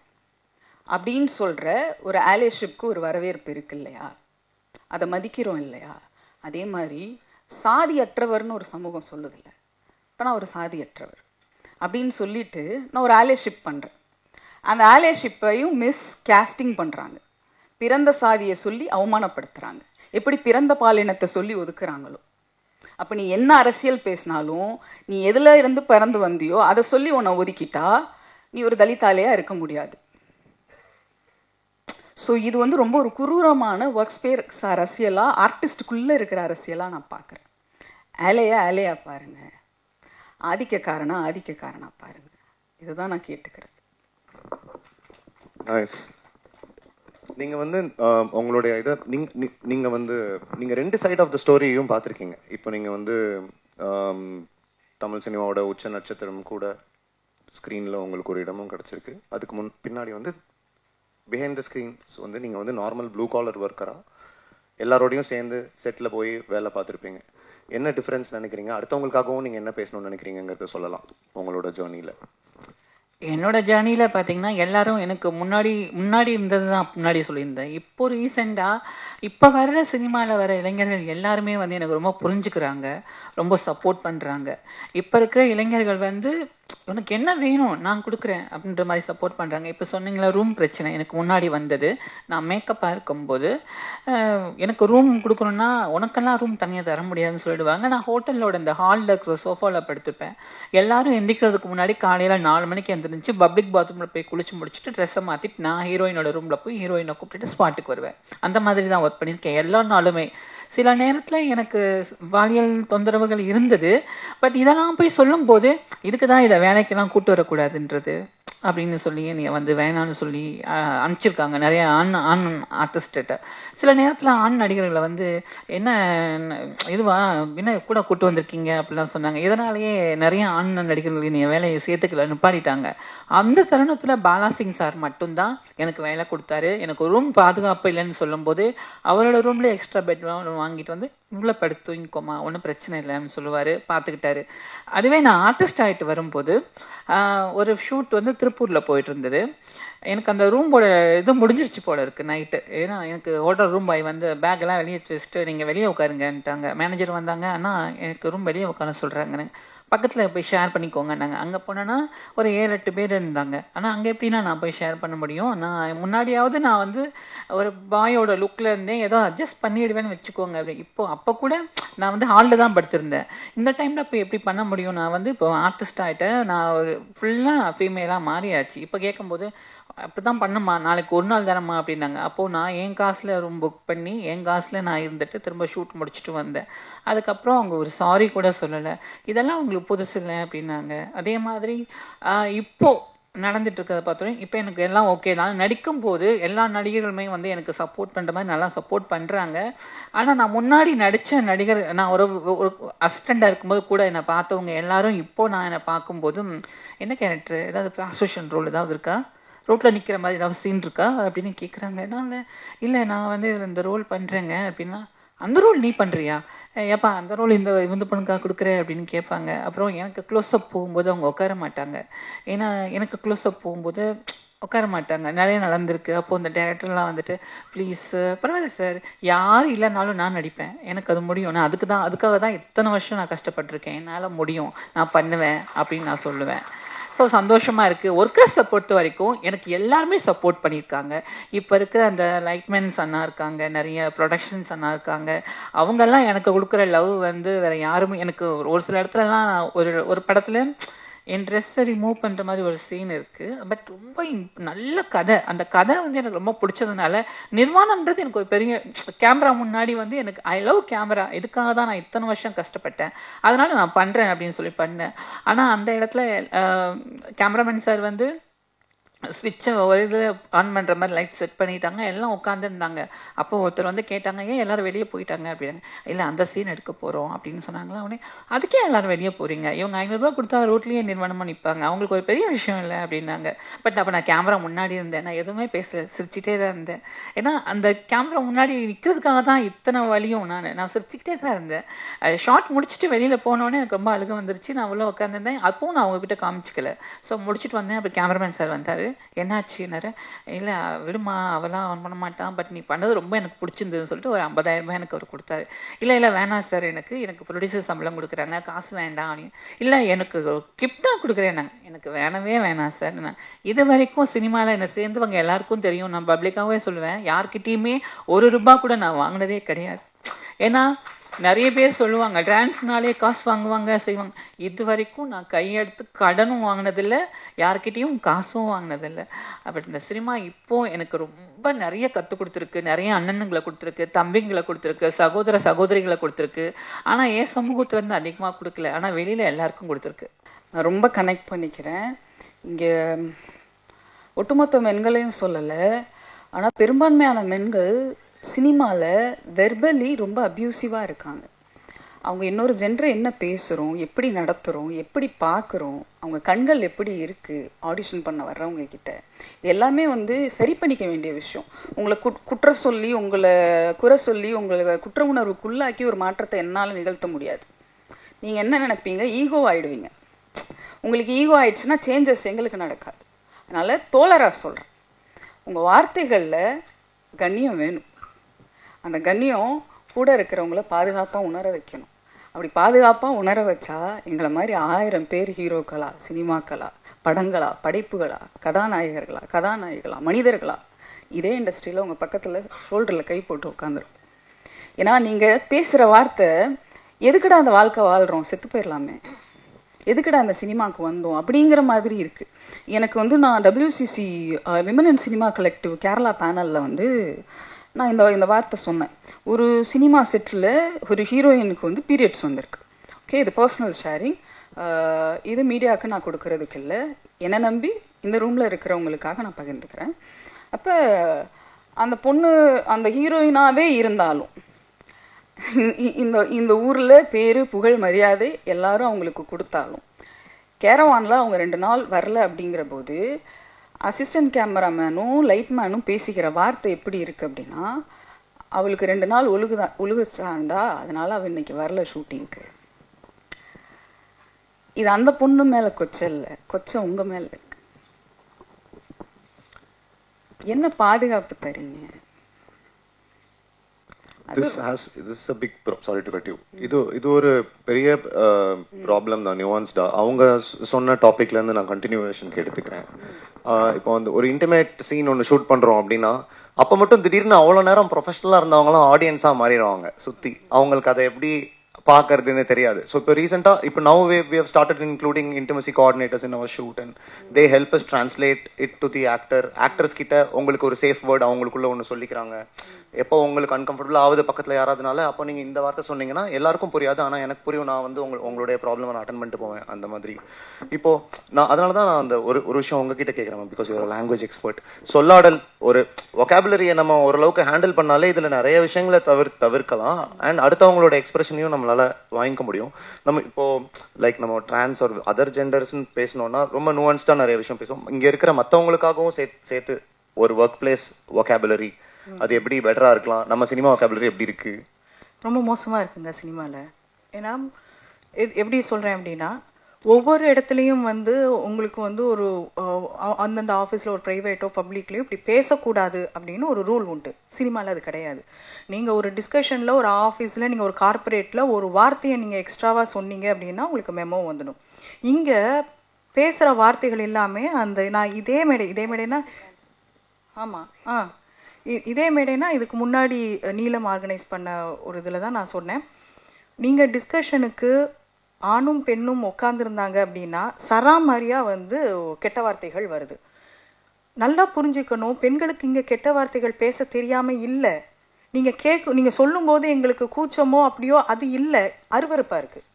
அப்படின்னு சொல்கிற ஒரு ஆலேஷிப்க்கு ஒரு வரவேற்பு இருக்கு இல்லையா? அதை மதிக்கிறோம் இல்லையா? அதே மாதிரி சாதியற்றவர்னு ஒரு சமூகம் சொல்லுதில்ல. இப்போ நான் ஒரு சாதியற்றவர் அப்படின்னு சொல்லிட்டு நான் ஒரு ஆலேஷிப் பண்ணுறேன். அந்த ஆலேஷிப்பையும் மிஸ் கேஸ்டிங் பண்ணுறாங்க. பிறந்த சாதியை சொல்லி அவமானப்படுத்துகிறாங்க. எப்படி பிறந்த பாலினத்தை சொல்லி ஒதுக்குறாங்களோ. அப்போ நீ என்ன அரசியல் பேசினாலும் நீ எதில் இருந்து பிறந்து வந்தியோ அதை சொல்லி உன்னை ஒதுக்கிட்டா நீ ஒரு தலித்தாலேயா இருக்க முடியாது. ஸோ இது வந்து ரொம்ப ஒரு குரூரமான ஒர்க் ஸ்பேஸ் அரசியலாக, ஆர்டிஸ்டுக்குள்ளே இருக்கிற அரசியலாக நான் பார்க்குறேன். ஆலையா பாருங்க, ஆதிக்கக்காரனா பாருங்க. இதுதான் நான் கேட்டுக்கிறேன். நீங்கள் வந்து உங்களுடைய இதை நீங்கள் வந்து நீங்கள் 2 சைட் ஆஃப் த ஸ்டோரியும் பார்த்துருக்கீங்க. இப்போ நீங்கள் வந்து தமிழ் சினிமாவோட உச்ச நட்சத்திரம் கூட ஸ்க்ரீனில் உங்களுக்கு ஒரு இடமும் கிடச்சிருக்கு. அதுக்கு பின்னாடி வந்து பிஹைண்ட் த ஸ்க்ரீன்ஸ் வந்து நீங்கள் வந்து நார்மல் ப்ளூ காலர் ஒர்க்கராக எல்லாரோடையும் சேர்ந்து செட்டில் போய் வேலை பார்த்துருப்பீங்க. என்ன டிஃப்ரென்ஸ் நினைக்கிறீங்க? அடுத்தவங்களுக்காகவும் நீங்கள் என்ன பேசணும்னு நினைக்கிறீங்கிறத சொல்லலாம் உங்களோட ஜேர்னியில். என்னோட ஜேர்னியில் பார்த்தீங்கன்னா எல்லாரும் எனக்கு முன்னாடி இருந்தது தான் முன்னாடி சொல்லியிருந்தேன். இப்போ ரீசெண்டாக இப்போ வர்ற சினிமாவில் வர இளைஞர்கள் எல்லாருமே வந்து எனக்கு ரொம்ப புரிஞ்சுக்கிறாங்க, ரொம்ப சப்போர்ட் பண்ணுறாங்க. இப்போ இருக்கிற இளைஞர்கள் வந்து உனக்கு என்ன வேணும் நான் கொடுக்குறேன் அப்படின்ற மாதிரி சப்போர்ட் பண்ணுறாங்க. இப்போ சொன்னீங்களா ரூம் பிரச்சனை எனக்கு முன்னாடி வந்தது. நான் மேக்கப்பாக இருக்கும்போது எனக்கு ரூம் கொடுக்கணுன்னா உனக்கெல்லாம் ரூம் தனியாக தர முடியாதுன்னு சொல்லிடுவாங்க. நான் ஹோட்டலோட இந்த ஹாலில் இருக்கிற சோஃபாவில் படுத்துப்பேன். எல்லாரும் எந்திக்கிறதுக்கு முன்னாடி காலையில் 4 மணிக்கு எழுந்திரிச்சு பப்ளிக் பாத்ரூமில் போய் குளிச்சு முடிச்சுட்டு ட்ரெஸ்ஸை மாற்றிட்டு நான் ஹீரோயினோட ரூமில் போய் ஹீரோயினை கூப்பிட்டுட்டு ஸ்பாட்டுக்கு வருவேன். அந்த மாதிரி தான் ஒர்க் பண்ணியிருக்கேன் எல்லா நாளுமே. சில நேரத்தில் எனக்கு பாலியல் தொந்தரவுகள் இருந்தது. பட் இதெல்லாம் போய் சொல்லும்போது இதுக்கு தான் இதை வேலைக்கெல்லாம் கூட்டு வரக்கூடாதுன்றது அப்படின்னு சொல்லி நீ வந்து வேணான்னு சொல்லி அனுப்பிச்சிருக்காங்க நிறைய ஆண் ஆர்டிஸ்ட்ட. சில நேரத்தில் ஆண் நடிகர்களை வந்து என்ன கூட கூட்டு வந்திருக்கீங்க அப்படிலாம் சொன்னாங்க. இதனாலேயே நிறைய ஆண் நடிகர்கள் நீ வேலையை சேர்த்துக்கல நிப்பாடிட்டாங்க. அந்த தருணத்தில் பாலாசிங் சார் மட்டும்தான் எனக்கு வேலை கொடுத்தாரு. எனக்கு ரூம் பாதுகாப்பு இல்லைன்னு சொல்லும்போது அவரோட ரூம்ல எக்ஸ்ட்ரா பெட் வாங்கிட்டு வந்து உள்ள படுத்து தூங்கிக்கோமா ஒன்றும் பிரச்சனை இல்லைன்னு சொல்லுவார், பார்த்துக்கிட்டாரு. அதுவே நான் ஆர்டிஸ்ட் ஆகிட்டு வரும்போது ஒரு ஷூட் வந்து திருப்பூரில் போயிட்டு இருந்தது. எனக்கு அந்த ரூமோட இது முடிஞ்சிருச்சு போல இருக்குது நைட்டு. ஏன்னா எனக்கு ஹோட்டல் ரூம் பாய் வந்து பேக்கெல்லாம் வெளியே வச்சுட்டு நீங்கள் வெளியே உட்காருங்கன்ட்டாங்க. மேனேஜர் வந்தாங்க, ஆனால் எனக்கு ரூம் வெளியே உட்கார சொல்கிறாங்கன்னு. பக்கத்தில் போய் ஷேர் பண்ணிக்கோங்கன்னாங்க. அங்கே போனேன்னா ஒரு 7-8 பேர் இருந்தாங்க. ஆனால் அங்கே எப்படின்னா நான் போய் ஷேர் பண்ண முடியும்? நான் முன்னாடியாவது நான் வந்து ஒரு பாயோட லுக்கில் இருந்தேன், ஏதோ அட்ஜஸ்ட் பண்ணிவிடுவேன்னு வச்சுக்கோங்க. அப்படி அப்போ கூட நான் வந்து ஹாலில் தான் படுத்திருந்தேன். இந்த டைமில் இப்போ எப்படி பண்ண முடியும்? நான் வந்து இப்போ ஆர்டிஸ்ட் ஆகிட்டேன், நான் ஒரு ஃபுல்லாக ஃபீமேலாக மாறியாச்சு. இப்போ கேட்கும்போது அப்படி தான் பண்ணுமா, நாளைக்கு ஒரு நாள் தானம்மா அப்படின்னாங்க. அப்போது நான் என் காசில் ரூம் புக் பண்ணி என் காசில் நான் இருந்துட்டு திரும்ப ஷூட் முடிச்சுட்டு வந்தேன். அதுக்கப்புறம் அவங்க ஒரு சாரி கூட சொல்லலை. இதெல்லாம் அவங்களுக்கு புதுசு இல்லை அப்படின்னாங்க. அதே மாதிரி இப்போது நடந்துட்டு இருக்கிறத பார்த்தோம். இப்போ எனக்கு எல்லாம் ஓகே தான். நடிக்கும் போது எல்லா நடிகர்களுமே வந்து எனக்கு சப்போர்ட் பண்ணுற மாதிரி நல்லா சப்போர்ட் பண்ணுறாங்க. ஆனால் நான் முன்னாடி நடித்த நடிகர், நான் ஒரு அசிஸ்டண்டாக இருக்கும்போது கூட என்னை பார்த்தவங்க எல்லாரும் இப்போது நான் என்னை பார்க்கும்போதும் என்ன கேரக்டர், ஏதாவது ப்ராஸ்டியூஷன் ரோல் ஏதாவது இருக்கா, ரோட்டில் நிற்கிற மாதிரி ஏதாவது சீன் இருக்கா அப்படின்னு கேட்குறாங்க. நான் இல்லை நான் வந்து இந்த ரோல் பண்ணுறேங்க அப்படின்னா, அந்த ரோல் நீ பண்ணுறியா, ஏப்பா அந்த ரோல் இந்த பொண்ணுக்காக கொடுக்குறேன் அப்படின்னு கேட்பாங்க. அப்புறம் எனக்கு க்ளோஸ்அப் போகும்போது அவங்க உட்கார மாட்டாங்க. ஏன்னா எனக்கு க்ளோஸ்அப் போகும்போது உட்கார மாட்டாங்க. நிறைய நடந்திருக்கு. அப்போ இந்த டேரக்டர்லாம் வந்துட்டு ப்ளீஸ் பரவாயில்ல சார், யார் இல்லைனாலும் நான் நடிப்பேன், எனக்கு அது முடியும், நான் அதுக்காக தான் இத்தனை வருஷம் நான் கஷ்டப்பட்டிருக்கேன், என்னால் முடியும், நான் பண்ணுவேன் அப்படின்னு நான் சொல்லுவேன். ஸோ சந்தோஷமாக இருக்குது. ஒர்க்கர்ஸை பொறுத்த வரைக்கும் எனக்கு எல்லாருமே சப்போர்ட் பண்ணியிருக்காங்க. இப்போ இருக்கிற அந்த லைட்மென்ஸ் அண்ணா இருக்காங்க, நிறைய ப்ரொடக்ஷன்ஸ் அண்ணா இருக்காங்க. அவங்கெல்லாம் எனக்கு கொடுக்குற லவ் வந்து வேறு யாருமே எனக்கு ஒரு சில இடத்துலலாம் ஒரு படத்தில் என் ட்ரெஸ்ஸை ரிமூவ் பண்ணுற மாதிரி ஒரு சீன் இருக்குது. பட் ரொம்ப நல்ல கதை, அந்த கதை வந்து எனக்கு ரொம்ப பிடிச்சதுனால நிர்வாணம்ன்றது எனக்கு ஒரு பெரிய கேமரா முன்னாடி வந்து எனக்கு ஐ லவ் கேமரா, இதுக்காக தான் நான் இத்தனை வருஷம் கஷ்டப்பட்டேன், அதனால நான் பண்ணுறேன் அப்படின்னு சொல்லி பண்ணேன். ஆனால் அந்த இடத்துல கேமராமேன் சார் வந்து ஸ்விட்சை ஒரு இதில் ஆன் பண்ணுற மாதிரி லைட் செட் பண்ணிட்டாங்க, எல்லாம் உட்காந்துருந்தாங்க. அப்போ ஒருத்தர் வந்து கேட்டாங்க, ஏன் எல்லாரும் வெளியே போயிட்டாங்க அப்படின்னாங்க. இல்லை அந்த சீன் எடுக்க போகிறோம் அப்படின்னு சொன்னாங்களா. உடனே அதுக்கே எல்லாரும் வெளியே போகிறீங்க, இவங்க 500 ரூபா கொடுத்தா ரோட்லேயே நிர்வாணமாக நிற்பாங்க, அவங்களுக்கு ஒரு பெரிய விஷயம் இல்லை அப்படின்னாங்க. பட் அப்போ நான் கேமரா முன்னாடி இருந்தேன், நான் எதுவுமே பேசல, சிரிச்சிட்டே தான் இருந்தேன். ஏன்னா அந்த கேமரா முன்னாடி நிற்கிறதுக்காக தான் இத்தனை வழியும் நான் சிரிச்சுக்கிட்டே தான் இருந்தேன். ஷார்ட் முடிச்சுட்டு வெளியில் போனோடனே எனக்கு ரொம்ப அழுக வந்துருச்சு, நான் உள்ள உட்காந்துருந்தேன். அப்பவும் நான் அவங்ககிட்ட காமிச்சிக்கல. ஸோ முடிச்சுட்டு வந்தேன். அப்போ கேமராமேன் சார் வந்தார். என்னாச்சுன்னாரு. இல்லை விடுமா, அவெல்லாம் அவன் பண்ண மாட்டான், பட் நீ பண்ணது ரொம்ப எனக்கு பிடிச்சிருந்ததுன்னு சொல்லிட்டு ஒரு 50,000 ரூபாய் எனக்கு அவர் கொடுத்தாரு. இல்லை வேணாம் சார், எனக்கு ப்ரொடியூசர் சம்பளம் கொடுக்குறாங்க, காசு வேண்டாம் அப்படின்னு. இல்லை எனக்கு கிஃப்டாக கொடுக்குறேன் நாங்கள், எனக்கு வேணாம் சார். நான் இது வரைக்கும் சினிமாவில் என்னை சேர்ந்தவங்க எல்லாருக்கும் தெரியும், நான் பப்ளிக்காகவே சொல்லுவேன், யார்கிட்டையுமே ₹1 கூட நான் வாங்கினதே கிடையாது. ஏன்னா நிறைய பேர் சொல்லுவாங்க டான்ஸ்னாலே காசு வாங்குவாங்க செய்வாங்க. இது வரைக்கும் நான் கையெடுத்து கடனும் வாங்கினதில்லை, யார்கிட்டையும் காசும் வாங்கினதில்லை. பட் இந்த சினிமா இப்போ எனக்கு ரொம்ப நிறைய கற்றுக் கொடுத்துருக்கு, நிறைய அண்ணனுங்களை கொடுத்துருக்கு, தம்பிங்களை கொடுத்துருக்கு, சகோதரிகளை கொடுத்துருக்கு. ஆனால் என் சமூகத்துலேருந்து அதிகமாக கொடுக்கல, ஆனால் வெளியில் எல்லாருக்கும் கொடுத்துருக்கு. நான் ரொம்ப கனெக்ட் பண்ணிக்கிறேன். இங்கே ஒட்டுமொத்த மென்களையும் சொல்லலை, ஆனால் பெரும்பான்மையான மென்கள் சினிமாவில் வெர்பலி ரொம்ப அப்யூசிவாக இருக்காங்க. அவங்க இன்னொரு ஜென்டரை என்ன பேசுகிறோம், எப்படி நடத்துகிறோம், எப்படி பார்க்குறோம், அவங்க கண்கள் எப்படி இருக்குது ஆடிஷன் பண்ண வர்றவங்க கிட்ட, இது எல்லாமே வந்து சரி பண்ணிக்க வேண்டிய விஷயம். உங்களை குற்றம் சொல்லி, உங்களை குறை சொல்லி, உங்களை குற்ற உணர்வுக்குள்ளாக்கி ஒரு மாற்றத்தை என்னால் நிகழ்த்த முடியாது. நீங்கள் என்ன நினைப்பீங்க, ஈகோ ஆகிடுவீங்க. உங்களுக்கு ஈகோ ஆயிடுச்சுன்னா சேஞ்சஸ் எங்களுக்கு நடக்காது. அதனால் தோழராக சொல்கிறேன், உங்கள் வார்த்தைகளில் கண்ணியம் வேணும். அந்த கண்ணியம் கூட இருக்கிறவங்கள பாதுகாப்பாக உணர வைக்கணும். அப்படி பாதுகாப்பாக உணர வச்சா எங்களை மாதிரி 1000 பேர் ஹீரோக்களா, சினிமாக்களா, படங்களா, படைப்புகளா, கதாநாயகிகளா, மனிதர்களா இதே இண்டஸ்ட்ரியில் உங்கள் பக்கத்தில் ஷோல்டரில் கை போட்டு உட்காந்துரும். ஏன்னா நீங்கள் பேசுகிற வார்த்தை, எதுக்குடா அந்த வாழ்க்கை வாழ்கிறோம், செத்து போயிடலாமே, எதுக்குடா அந்த சினிமாவுக்கு வந்தோம் அப்படிங்கிற மாதிரி இருக்குது. எனக்கு வந்து நான் WCC women in cinema collective Kerala பேனலில் வந்து நான் இந்த வார்த்தை சொன்னேன். ஒரு சினிமா செட்டில் ஒரு ஹீரோயினுக்கு வந்து பீரியட்ஸ் வந்திருக்கு. ஓகே, இது பர்சனல் ஷேரிங், இது மீடியாவுக்கு நான் கொடுக்கறதுக்கு இல்லை, என்னை நம்பி இந்த ரூமில் இருக்கிறவங்களுக்காக நான் பகிர்ந்துக்கிறேன். அப்போ அந்த பொண்ணு அந்த ஹீரோயினாகவே இருந்தாலும் இந்த ஊரில் பேர் புகழ் மரியாதை எல்லாரும் அவங்களுக்கு கொடுத்தாலும் கேரவானில் அவங்க 2 நாள் வரல அப்படிங்கிற போது அசிஸ்டன்ட் கேமராமேனும் லைட்மேனும் பேசிக்கிற வார்த்தை எப்படி இருக்குது அப்படின்னா, அவளுக்கு 2 நாள் ஒழுகுச்சாண்டா, அதனால அவள் இன்னைக்கு வரல ஷூட்டிங்க்கு. இது அந்த பொண்ணு மேலே கொச்சை இல்லை, கொச்சை உங்கள் மேலே இருக்கு. என்ன பாதுகாப்பு தரீங்க? This is a big sorry to cut you. இது ஒரு பெரிய ப்ராப்ளம் தான், நியூவான்ஸ்டா. அவங்க சொன்ன டாபிக்ல இருந்து நான் கண்டினியூவேஷனுக்கு எடுத்துக்கிறேன். இப்போ வந்து ஒரு இன்டிமேட் சீன் ஒன்று ஷூட் பண்றோம் அப்படின்னா, அப்போ மட்டும் திடீர்னு அவ்வளோ நேரம் ப்ரொஃபஷனலாக இருந்தவங்களாம் ஆடியன்ஸாக மாறிடுவாங்க சுற்றி. அவங்களுக்கு அதை எப்படி பார்க்கறதுன்னு தெரியாது. ஸோ இப்போ ரீசெண்டாக இப்போ now we have started including intimacy coordinators in our shoot and they help us translate it to the actors கிட்ட உங்களுக்கு ஒரு சேஃப் வேர்ட் அவங்களுக்குள்ள ஒன்று சொல்லிக்கிறாங்க. எப்போ உங்களுக்கு அன்கம்ஃபர்டபுள் ஆகுது பக்கத்தில் யாராவதுனால, அப்போ நீங்கள் இந்த வார்த்தை சொன்னீங்கன்னா எல்லாருக்கும் புரியாது, ஆனால் எனக்கு புரியும், நான் வந்து உங்களுடைய ப்ராப்ளம் நான் அட்டன் பண்ணிட்டு போவேன் அந்த மாதிரி. இப்போ நான் அதனால தான் நான் அந்த ஒரு விஷயம் உங்ககிட்ட கேட்குறேன், பிகாஸ் யூர் லாங்குவேஜ் எக்ஸ்பர்ட். சொல்லாடல் ஒரு ஒகாபுலரியை நம்ம ஓரளவுக்கு ஹேண்டில் பண்ணாலே இதில் நிறைய விஷயங்களை தவிர்க்கலாம் அண்ட் அடுத்தவங்களோட எக்ஸ்பிரஷனையும் நம்மளால வாங்கிக்க முடியும். நம்ம இப்போ லைக் நம்ம டிரான்ஸ் ஒரு அதர் ஜெண்டர்ஸ்ன்னு பேசணும்னா ரொம்ப நுவான்ஸ்டாக நிறைய விஷயம் பேசுவோம். இங்கே இருக்கிற மற்றவங்களுக்காகவும் சேர்த்து ஒரு ஒர்க் பிளேஸ் ஒகாபுலரி அது எப்படி பெட்டராக இருக்கலாம், நம்ம சினிமா ஒகாபுலரி எப்படி இருக்கு? ரொம்ப மோசமாக இருக்குங்க சினிமாவில். ஏன்னா எப்படி சொல்கிறேன் அப்படின்னா, ஒவ்வொரு இடத்துலையும் வந்து உங்களுக்கு வந்து ஒரு அந்தந்த ஆஃபீஸில் ஒரு ப்ரைவேட்டோ பப்ளிக்லேயோ இப்படி பேசக்கூடாது அப்படின்னு ஒரு ரூல் உண்டு. சினிமாவில் அது கிடையாது. நீங்கள் ஒரு டிஸ்கஷனில் ஒரு ஆஃபீஸில் நீங்கள் ஒரு கார்ப்பரேட்டில் ஒரு வார்த்தையை நீங்கள் எக்ஸ்ட்ராவாக சொன்னீங்க அப்படின்னா உங்களுக்கு மெமோ வந்துடும். இங்கே பேசுகிற வார்த்தைகள் எல்லாமே அந்த நான் இதே மேடைனா ஆமாம் இதே மேடைனா இதுக்கு முன்னாடி நீலம் ஆர்கனைஸ் பண்ண ஒரு இதில் தான் நான் சொன்னேன். நீங்கள் டிஸ்கஷனுக்கு ஆணும் பெண்ணும் உட்காந்துருந்தாங்க அப்படின்னா சராமாரியாக வந்து கெட்ட வார்த்தைகள் வருது. நல்லா புரிஞ்சுக்கணும், பெண்களுக்கு இங்கே கெட்ட வார்த்தைகள் பேச தெரியாமல் இல்லை. நீங்கள் சொல்லும்போது எங்களுக்கு கூச்சமோ அப்படியோ அது இல்லை, அருவருப்பாக இருக்குது.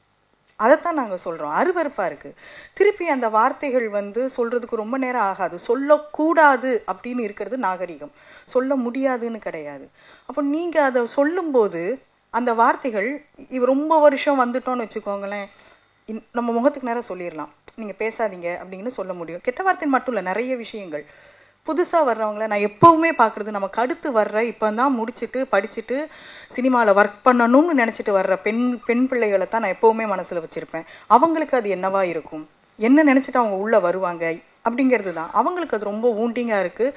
அதைத்தான் நாங்கள் சொல்கிறோம், அருவருப்பாக இருக்குது. திருப்பி அந்த வார்த்தைகள் வந்து சொல்கிறதுக்கு ரொம்ப நேரம் ஆகாது. சொல்லக்கூடாது அப்படின்னு இருக்கிறது நாகரிகம், சொல்ல முடியாதுன்னு கிடையாது. அப்போ நீங்கள் அதை சொல்லும்போது அந்த வார்த்தைகள் ரொம்ப வருஷம் வந்துட்டோன்னு வச்சுக்கோங்களேன், நம்ம முகத்துக்கு நேரம் சொல்லிடலாம், நீங்கள் பேசாதீங்க அப்படின்னு சொல்ல முடியும். கெட்ட வார்த்தை மட்டும் இல்லை, நிறைய விஷயங்கள். புதுசாக வர்றவங்கள நான் எப்போவுமே பார்க்குறது, நமக்கு அடுத்து வர்ற இப்போ தான் முடிச்சுட்டு படிச்சுட்டு சினிமாவில் ஒர்க் பண்ணணும்னு நினச்சிட்டு வர்ற பெண் பிள்ளைகளை தான் நான் எப்போவுமே மனசில் வச்சுருப்பேன். அவங்களுக்கு அது என்னவா இருக்கும், என்ன நினச்சிட்டு அவங்க உள்ளே வருவாங்க அப்படிங்கிறது தான் அவங்களுக்கு அது ரொம்ப ஊண்டிங்காக இருக்குது.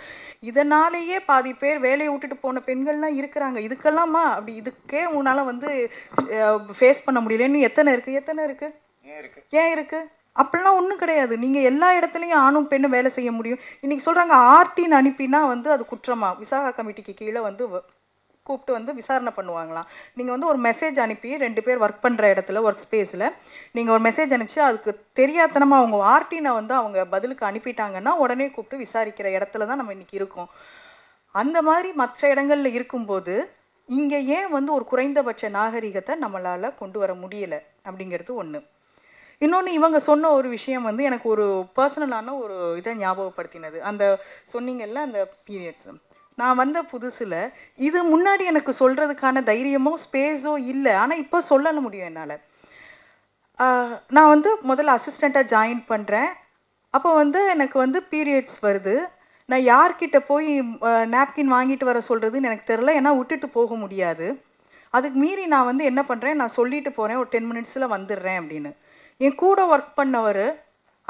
இதனாலேயே பாதி பேர் வேலையை விட்டுட்டு போன பெண்கள்லாம் இருக்கிறாங்க. இதுக்கெல்லாமா அப்படி இதுக்கே உன்னால் வந்து ஃபேஸ் பண்ண முடியலன்னு எத்தனை இருக்குது ஏன் இருக்குது? அப்படிலாம் ஒன்றும் கிடையாது. நீங்கள் எல்லா இடத்துலையும் ஆணும் பெண்ணும் வேலை செய்ய முடியும். இன்றைக்கி சொல்கிறாங்க ஆர்டின்னு அனுப்பினா வந்து அது குற்றமா, விசாகா கமிட்டிக்கு கீழே வந்து கூப்பிட்டு வந்து விசாரணை பண்ணுவாங்களாம். நீங்கள் வந்து ஒரு மெசேஜ் அனுப்பி 2 பேர் ஒர்க் பண்ணுற இடத்துல ஒர்க் ஸ்பேஸில் நீங்கள் ஒரு மெசேஜ் அனுப்பிச்சு அதுக்கு தெரியாதனமாக அவங்க ஆர்டினை வந்து அவங்க பதிலுக்கு அனுப்பிட்டாங்கன்னா உடனே கூப்பிட்டு விசாரிக்கிற இடத்துல தான் நம்ம இன்றைக்கி இருக்கோம். அந்த மாதிரி மற்ற இடங்களில் இருக்கும்போது இங்கே ஏன் வந்து ஒரு குறைந்தபட்ச நாகரிகத்தை நம்மளால் கொண்டு வர முடியலை அப்படிங்கிறது ஒன்று. இன்னொன்று, இவங்க சொன்ன ஒரு விஷயம் வந்து எனக்கு ஒரு பர்சனலான ஒரு இதை ஞாபகப்படுத்தினது. அந்த சொன்னீங்கல்ல அந்த பீரியட்ஸ், நான் வந்த புதுசில் இது முன்னாடி எனக்கு சொல்கிறதுக்கான தைரியமோ ஸ்பேஸோ இல்லை. ஆனால் இப்போ சொல்ல முடியும் என்னால். நான் வந்து முதல்ல அசிஸ்டண்ட்டாக ஜாயின் பண்ணுறேன். அப்போ வந்து எனக்கு வந்து பீரியட்ஸ் வருது. நான் யார்கிட்ட போய் நாப்கின் வாங்கிட்டு வர சொல்கிறதுன்னு எனக்கு தெரில, ஏன்னா விட்டுட்டு போக முடியாது. அதுக்கு மீறி நான் வந்து என்ன பண்ணுறேன், நான் சொல்லிட்டு போகிறேன் ஒரு 10 மினிட்ஸில் வந்துடுறேன் அப்படின்னு. என் கூட ஒர்க் பண்ணவர்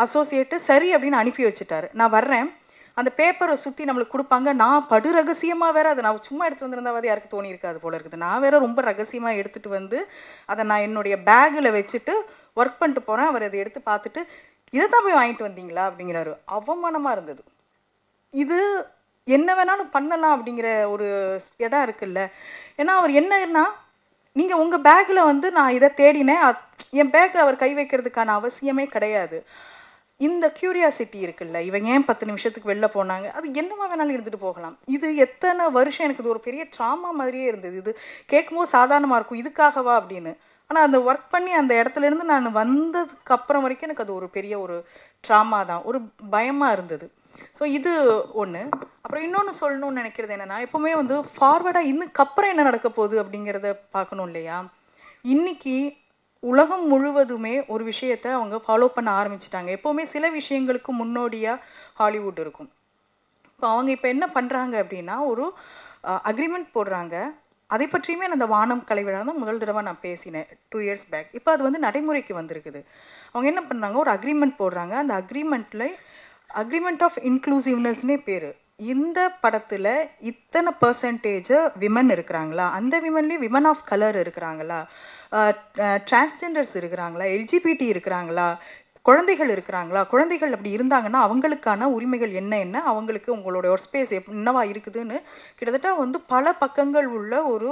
அசோசியேட்டு சரி அப்படின்னு அனுப்பி வச்சுட்டாரு. நான் வர்றேன், அந்த பேப்பரை சுற்றி நம்மளுக்கு கொடுப்பாங்க. நான் படு ரகசியமாக வேறு அதை நான் சும்மா எடுத்துகிட்டு வந்திருந்தாவது யாருக்கு தோணி இருக்காது போல இருக்குது. நான் வேறு ரொம்ப ரகசியமாக எடுத்துகிட்டு வந்து அதை நான் என்னுடைய பேக்கில் வச்சுட்டு ஒர்க் பண்ணிட்டு போகிறேன். அவர் அதை எடுத்து பார்த்துட்டு இதை தான் போய் வாங்கிட்டு வந்தீங்களா அப்படிங்கிறாரு. அவமானமாக இருந்தது. இது என்ன வேணாலும் பண்ணலாம் அப்படிங்கிற ஒரு இடம் இருக்குல்ல. ஏன்னா அவர் என்னன்னா, நீங்கள் உங்கள் பேக்கில் வந்து நான் இதை தேடினேன், என் பேக்கில் அவர் கை வைக்கிறதுக்கான அவசியமே கிடையாது. இந்த க்யூரியாசிட்டி இருக்குல்ல, இவங்க ஏன் 10 நிமிஷத்துக்கு வெளில போனாங்க, அது என்னவா வேணாலும் இருந்துட்டு போகலாம். இது எத்தனை வருஷம் எனக்கு இது ஒரு பெரிய ட்ராமா மாதிரியே இருந்தது. இது கேட்கும்போது சாதாரணமாக இருக்கும், இதுக்காகவா அப்படின்னு. ஆனால் அந்த ஒர்க் பண்ணி அந்த இடத்துலேருந்து நான் வந்ததுக்கு அப்புறம் வரைக்கும் எனக்கு அது ஒரு பெரிய ஒரு ட்ராமா தான், ஒரு பயமாக இருந்தது. ஸோ இது ஒன்று. அப்புறம் இன்னொன்று சொல்லணும்னு நினைக்கிறது என்னென்னா, எப்போவுமே வந்து ஃபார்வர்டாக இன்னுக்கப்புறம் என்ன நடக்க போகுது அப்படிங்கிறத பார்க்கணும் இல்லையா. இன்னைக்கு உலகம் முழுவதுமே ஒரு விஷயத்தை அவங்க ஃபாலோ பண்ண ஆரம்பிச்சிட்டாங்க. எப்போவுமே சில விஷயங்களுக்கு முன்னோடியாக ஹாலிவுட் இருக்கும். இப்போ அவங்க இப்போ என்ன பண்ணுறாங்க அப்படின்னா, ஒரு அக்ரிமெண்ட் போடுறாங்க. அதை பற்றியுமே அந்த வானம் கலை விழா தான் முதல் தடவை நான் பேசினேன் 2 years பேக். இப்போ அது வந்து நடைமுறைக்கு வந்திருக்குது. அவங்க என்ன பண்ணுறாங்க, ஒரு அக்ரிமெண்ட் போடுறாங்க. அந்த அக்ரிமெண்ட் ஆஃப் இன்க்ளூசிவ்னஸ்னே பேர். இந்த படத்தில் இத்தனை % விமன் இருக்கிறாங்களா, அந்த விமன்லேயும் விமன் ஆஃப் கலர் இருக்கிறாங்களா, டிரான்ஸ்ஜெண்டர்ஸ் இருக்கிறாங்களா, எல்ஜிபிடி இருக்கிறாங்களா, குழந்தைகள் இருக்கிறாங்களா, குழந்தைகள் அப்படி இருந்தாங்கன்னா அவங்களுக்கான உரிமைகள் என்ன, அவங்களுக்கு உங்களோட ஒர்க் ஸ்பேஸ் என்னவா இருக்குதுன்னு கிட்டத்தட்ட வந்து பல பக்கங்கள் உள்ள ஒரு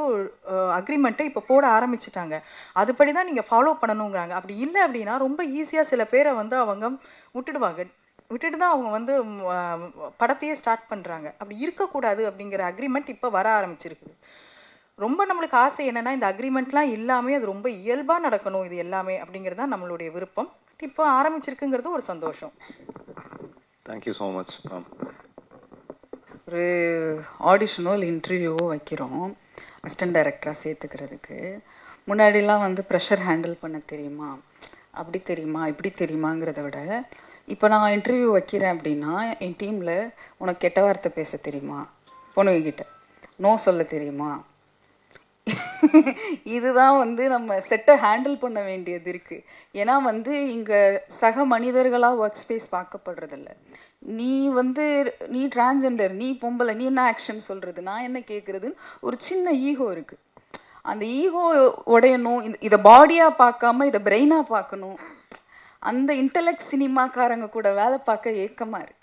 அக்ரிமெண்ட்டை இப்போ போட ஆரம்பிச்சிட்டாங்க. அதுபடி தான் நீங்கள் ஃபாலோ பண்ணணுங்கிறாங்க. அப்படி இல்லை அப்படின்னா ரொம்ப ஈஸியாக சில பேரை வந்து அவங்க விட்டுட்டு தான் அவங்க வந்து படத்தையே ஸ்டார்ட் பண்ணுறாங்க. அப்படி இருக்கக்கூடாது அப்படிங்கிற அக்ரிமெண்ட் இப்போ வர ஆரம்பிச்சிருக்குது. ரொம்ப நம்மளுக்கு ஆசை என்னென்னா, இந்த அக்ரிமெண்ட்லாம் இல்லாமல் அது ரொம்ப இயல்பாக நடக்கணும் இது எல்லாமே அப்படிங்கிறது தான் நம்மளுடைய விருப்பம். இப்போ ஆரம்பிச்சிருக்குங்கிறது ஒரு சந்தோஷம். Thank you so much ma'am. ஒரு ஆடிஷனோ இல்லை இன்டர்வியூவோ வைக்கிறோம் அசிஸ்டன்ட் டைரக்டராக சேர்த்துக்கிறதுக்கு. முன்னாடிலாம் வந்து ப்ரெஷர் ஹேண்டில் பண்ண தெரியுமா, அப்படி தெரியுமா, இப்படி தெரியுமாங்கிறத விட, இப்போ நான் இன்டர்வியூ வைக்கிறேன் அப்படின்னா என் டீமில் உனக்கு கெட்ட வார்த்தை பேச தெரியுமா, பொண்ணுங்கிட்ட நோ சொல்ல தெரியுமா, இதுதான் வந்து நம்ம செட்டை ஹேண்டில் பண்ண வேண்டியது இருக்குது. ஏன்னா வந்து இங்கே சக மனிதர்களாக ஒர்க் ஸ்பேஸ் பார்க்கப்படுறதில்ல. நீ வந்து நீ டிரான்ஜெண்டர், நீ பொம்பளை, நீ என்ன ஆக்ஷன் சொல்கிறது, நான் என்ன கேட்குறதுன்னு ஒரு சின்ன ஈகோ இருக்குது. அந்த ஈகோ உடையணும். இதை பாடியாக பார்க்காம இதை பிரெயினாக பார்க்கணும். அந்த இன்டலெக்ட் சினிமாக்காரங்க கூட வேலை பார்க்க ஏக்கமாக இருக்குது.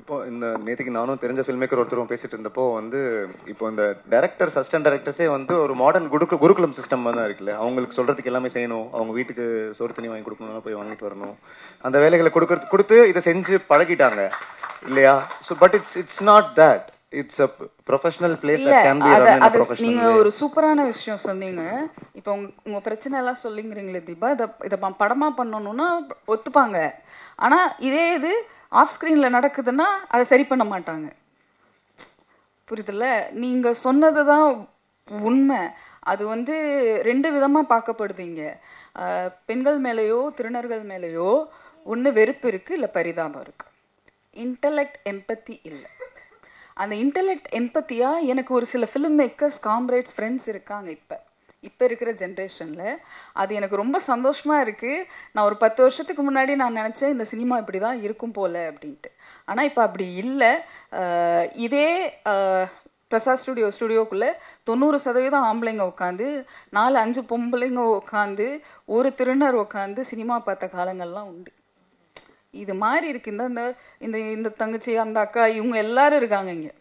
இப்போ இந்த நேற்றுக்கு நானும் தெரிஞ்ச ஃபில்ம் மேக்கர் ஒருத்தரும் பேசிட்டு இருந்தப்போ வந்து இப்போ இந்த டைரக்டர்ஸ் அசிஸ்டன்ட் டைரக்டர்ஸே வந்து ஒரு மாடர்ன் குருகுலம் சிஸ்டம் தான் இருக்குல்ல. அவங்களுக்கு சொல்றதுக்கு எல்லாமே செய்யணும், அவங்க வீட்டுக்கு சோறு தண்ணி வாங்கி கொடுக்கணும், போய் வாங்கிட்டு வரணும், அந்த வேலைகளை கொடுத்து இதை செஞ்சு பழகிட்டாங்க இல்லையா? So but it's not that. It's a professional place that can be run in a professional. நீங்க ஒரு சூப்பரான விஷயம் சொன்னீங்க. இப்போ உங்க பிரச்சனை எல்லாம் சொல்லிங்கிறீங்களே தீபா, இதை படமா பண்ணணும்னா ஒத்துப்பாங்க. ஆனா இது ஆஃப் ஸ்க்ரீனில் நடக்குதுன்னா அதை சரி பண்ண மாட்டாங்க. புரியுதுல்ல? நீங்கள் சொன்னது தான் உண்மை. அது வந்து 2 விதமாக பார்க்கப்படுதுங்க. பெண்கள் மேலேயோ திருநர்கள் மேலேயோ ஒன்று வெறுப்பு இருக்குது, இல்லை பரிதாபம் இருக்குது. இன்டலெக்ட் எம்பத்தி இல்லை. அந்த இன்டலெக்ட் எம்பத்தியாக எனக்கு ஒரு சில ஃபிலிம் மேக்கர்ஸ், காம்ரேட்ஸ், ஃப்ரெண்ட்ஸ் இருக்காங்க இப்போ இருக்கிற ஜென்ரேஷனில். அது எனக்கு ரொம்ப சந்தோஷமாக இருக்குது. நான் ஒரு 10 வருஷத்துக்கு முன்னாடி நான் நினச்சேன் இந்த சினிமா இப்படி தான் இருக்கும் போல் அப்படின்ட்டு. ஆனால் இப்போ அப்படி இல்லை. இதே பிரசாத் ஸ்டுடியோக்குள்ளே 90% ஆம்பளைங்க உட்காந்து, 4-5 பொம்பளைங்க உட்காந்து, ஒரு திருநர் உட்காந்து சினிமா பார்த்த காலங்கள்லாம் உண்டு. இது மாதிரி இருக்கு. இந்த தங்கச்சி, அந்த அக்கா, இவங்க எல்லாரும் இருக்காங்க இங்கே.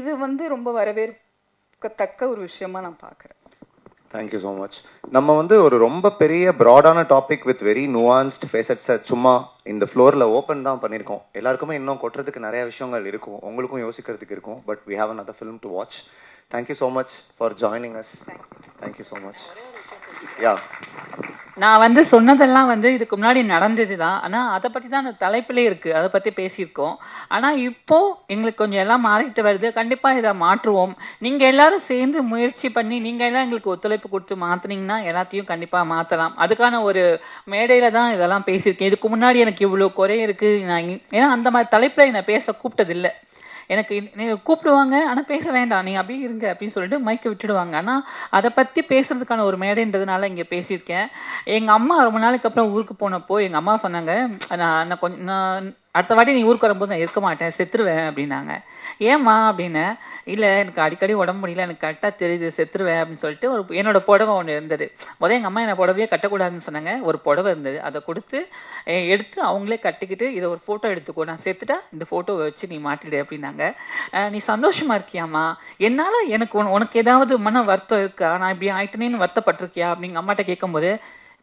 இது வந்து ரொம்ப வரவேற்கத்தக்க ஒரு விஷயமா நான் பார்க்குறேன். Thank you so much. நம்ம வந்து ஒரு ரொம்ப பெரிய ப்ராடான டாபிக் வித் வெரி நுவான்ஸ்ட் ஃபேசட்ஸை சும்மா இந்த ஃப்ளோரில் ஓப்பன் தான் பண்ணியிருக்கோம். எல்லாருக்குமே இன்னும் கொட்டுறதுக்கு நிறைய விஷயங்கள் இருக்கும், உங்களுக்கும் யோசிக்கிறதுக்கு இருக்கும். But we have another film to watch. Thank you so much for joining us. Thank you so much. Yeah, நான் வந்து சொன்னதெல்லாம் வந்து இதுக்கு முன்னாடி நடந்தது தான். ஆனால் அதை பற்றி தான் அந்த தலைப்பிலே இருக்குது, அதை பற்றி பேசியிருக்கோம். ஆனால் இப்போது எங்களுக்கு கொஞ்சம் எல்லாம் மாறிட்டு வருது. கண்டிப்பாக இதை மாற்றுவோம். நீங்கள் எல்லாரும் சேர்ந்து முயற்சி பண்ணி நீங்கள் எல்லாம் எங்களுக்கு ஒத்துழைப்பு கொடுத்து மாற்றினீங்கன்னா எல்லாத்தையும் கண்டிப்பாக மாற்றலாம். அதுக்கான ஒரு மேடையில் தான் இதெல்லாம் பேசியிருக்கேன். இதுக்கு முன்னாடி எனக்கு இவ்வளோ குறை இருக்குது, ஏன்னா அந்த மாதிரி தலைப்பில் என்னை பேச கூப்பிட்டதில்லை. எனக்கு நீங்கள் கூப்பிடுவாங்க, ஆனால் பேச வேண்டாம், நீங்கள் அப்படியே இருங்க அப்படின்னு சொல்லிட்டு மைக்கை விட்டுடுவாங்க. ஆனால் அதை பற்றி பேசுறதுக்கான ஒரு மேடைன்றதுனால இங்கே பேசியிருக்கேன். எங்கள் அம்மா ரொம்ப நாளைக்கு அப்புறம் ஊருக்கு போனப்போ எங்கள் அம்மா சொன்னாங்க, நான் அடுத்த வாட்டி நீ ஊருக்கு வரும்போது நான் இருக்க மாட்டேன், செத்துருவேன் அப்படின்னாங்க. ஏம்மா அப்படின்னு. இல்லை, எனக்கு அடிக்கடி உடம்பு முடியல, எனக்கு கரெக்டாக தெரியுது, செத்துருவேன் அப்படின்னு சொல்லிட்டு என்னோட புடவை ஒன்று இருந்தது. எங்கள் அம்மா என்னை புடவையே கட்டக்கூடாதுன்னு சொன்னாங்க. ஒரு புடவை இருந்தது, அதை கொடுத்து எடுத்து அவங்களே கட்டிக்கிட்டு இதை ஒரு ஃபோட்டோ எடுத்துக்கோ, நான் செத்துட்டா இந்த ஃபோட்டோவை வச்சு நீ மாட்டிடு அப்படின்னாங்க. நீ சந்தோஷமா இருக்கியாம்மா? என்னால் உனக்கு ஏதாவது மன வருத்தம் இருக்கா? நான் இப்படி ஆயிட்டேனேன்னு வருத்தப்பட்டிருக்கியா அப்படிங்க அம்மாட்ட கேட்கும்போது,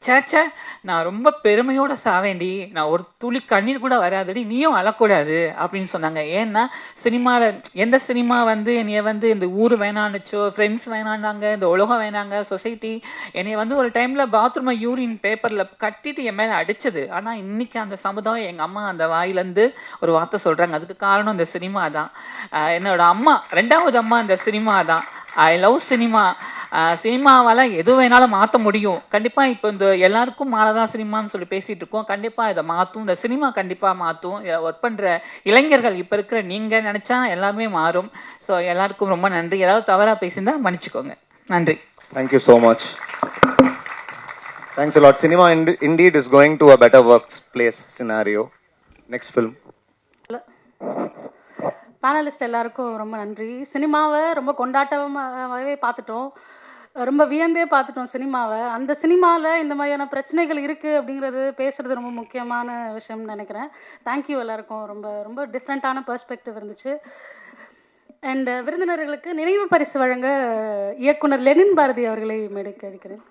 சேச்சே, நான் ரொம்ப பெருமையோட சாவேண்டி, நான் ஒரு துளி கண்ணீர் கூட வராதடி, நீயும் அழக்கூடாது அப்படின்னு சொன்னாங்க. ஏன்னா சினிமாவில் எந்த சினிமா வந்து என்னைய வந்து இந்த ஊர் வேணான்னுச்சோ, ஃப்ரெண்ட்ஸ் வேணான்னாங்க, இந்த உலகம் வேணாங்க, சொசைட்டி என்னைய வந்து ஒரு டைமில் பாத்ரூமை யூரின் பேப்பரில் கட்டிட்டு என் மேலே அடிச்சது. ஆனால் இன்னைக்கு அந்த சமுதாயம் எங்கள் அம்மா அந்த வாயிலேருந்து ஒரு வார்த்தை சொல்கிறாங்க. அதுக்கு காரணம் இந்த சினிமா தான். என்னோட அம்மா, 2வது அம்மா இந்த சினிமா தான். I love cinema. சினிமாவால் எது வேணாலும் மாற்ற முடியும். கண்டிப்பாக இப்போ இந்த எல்லாருக்கும் மாறதான் சினிமான்னு சொல்லி பேசிகிட்டு இருக்கோம். கண்டிப்பாக இதை மாற்றும், இந்த சினிமா கண்டிப்பாக மாற்றும். ஒர்க் பண்ணுற இளைஞர்கள், இப்போ இருக்கிற நீங்கள் நினச்சா எல்லாமே மாறும். ஸோ எல்லாருக்கும் ரொம்ப நன்றி. ஏதாவது தவறாக பேசியிருந்தா மன்னிச்சுக்கோங்க. நன்றி. Thank you so much. Thanks a lot. Cinema indeed is going to a better workplace scenario. Next film. Panellist எல்லாருக்கும் ரொம்ப நன்றி. சினிமாவை ரொம்ப கொண்டாட்டமாகவே பார்த்துட்டோம், ரொம்ப வியந்தே பார்த்துட்டோம் சினிமாவை. அந்த சினிமாவில் இந்த மாதிரியான பிரச்சனைகள் இருக்குது அப்படிங்கிறது பேசுகிறது ரொம்ப முக்கியமான விஷயம்னு நினைக்கிறேன். தேங்க்யூ எல்லாருக்கும். ரொம்ப ரொம்ப டிஃப்ரெண்ட்டான பெர்ஸ்பெக்டிவ் இருந்துச்சு. அண்ட் விருந்தினர்களுக்கு நினைவு பரிசு வழங்க இயக்குனர் லெனின் பாரதி அவர்களை மேடைக்கு அழைக்கிறேன்.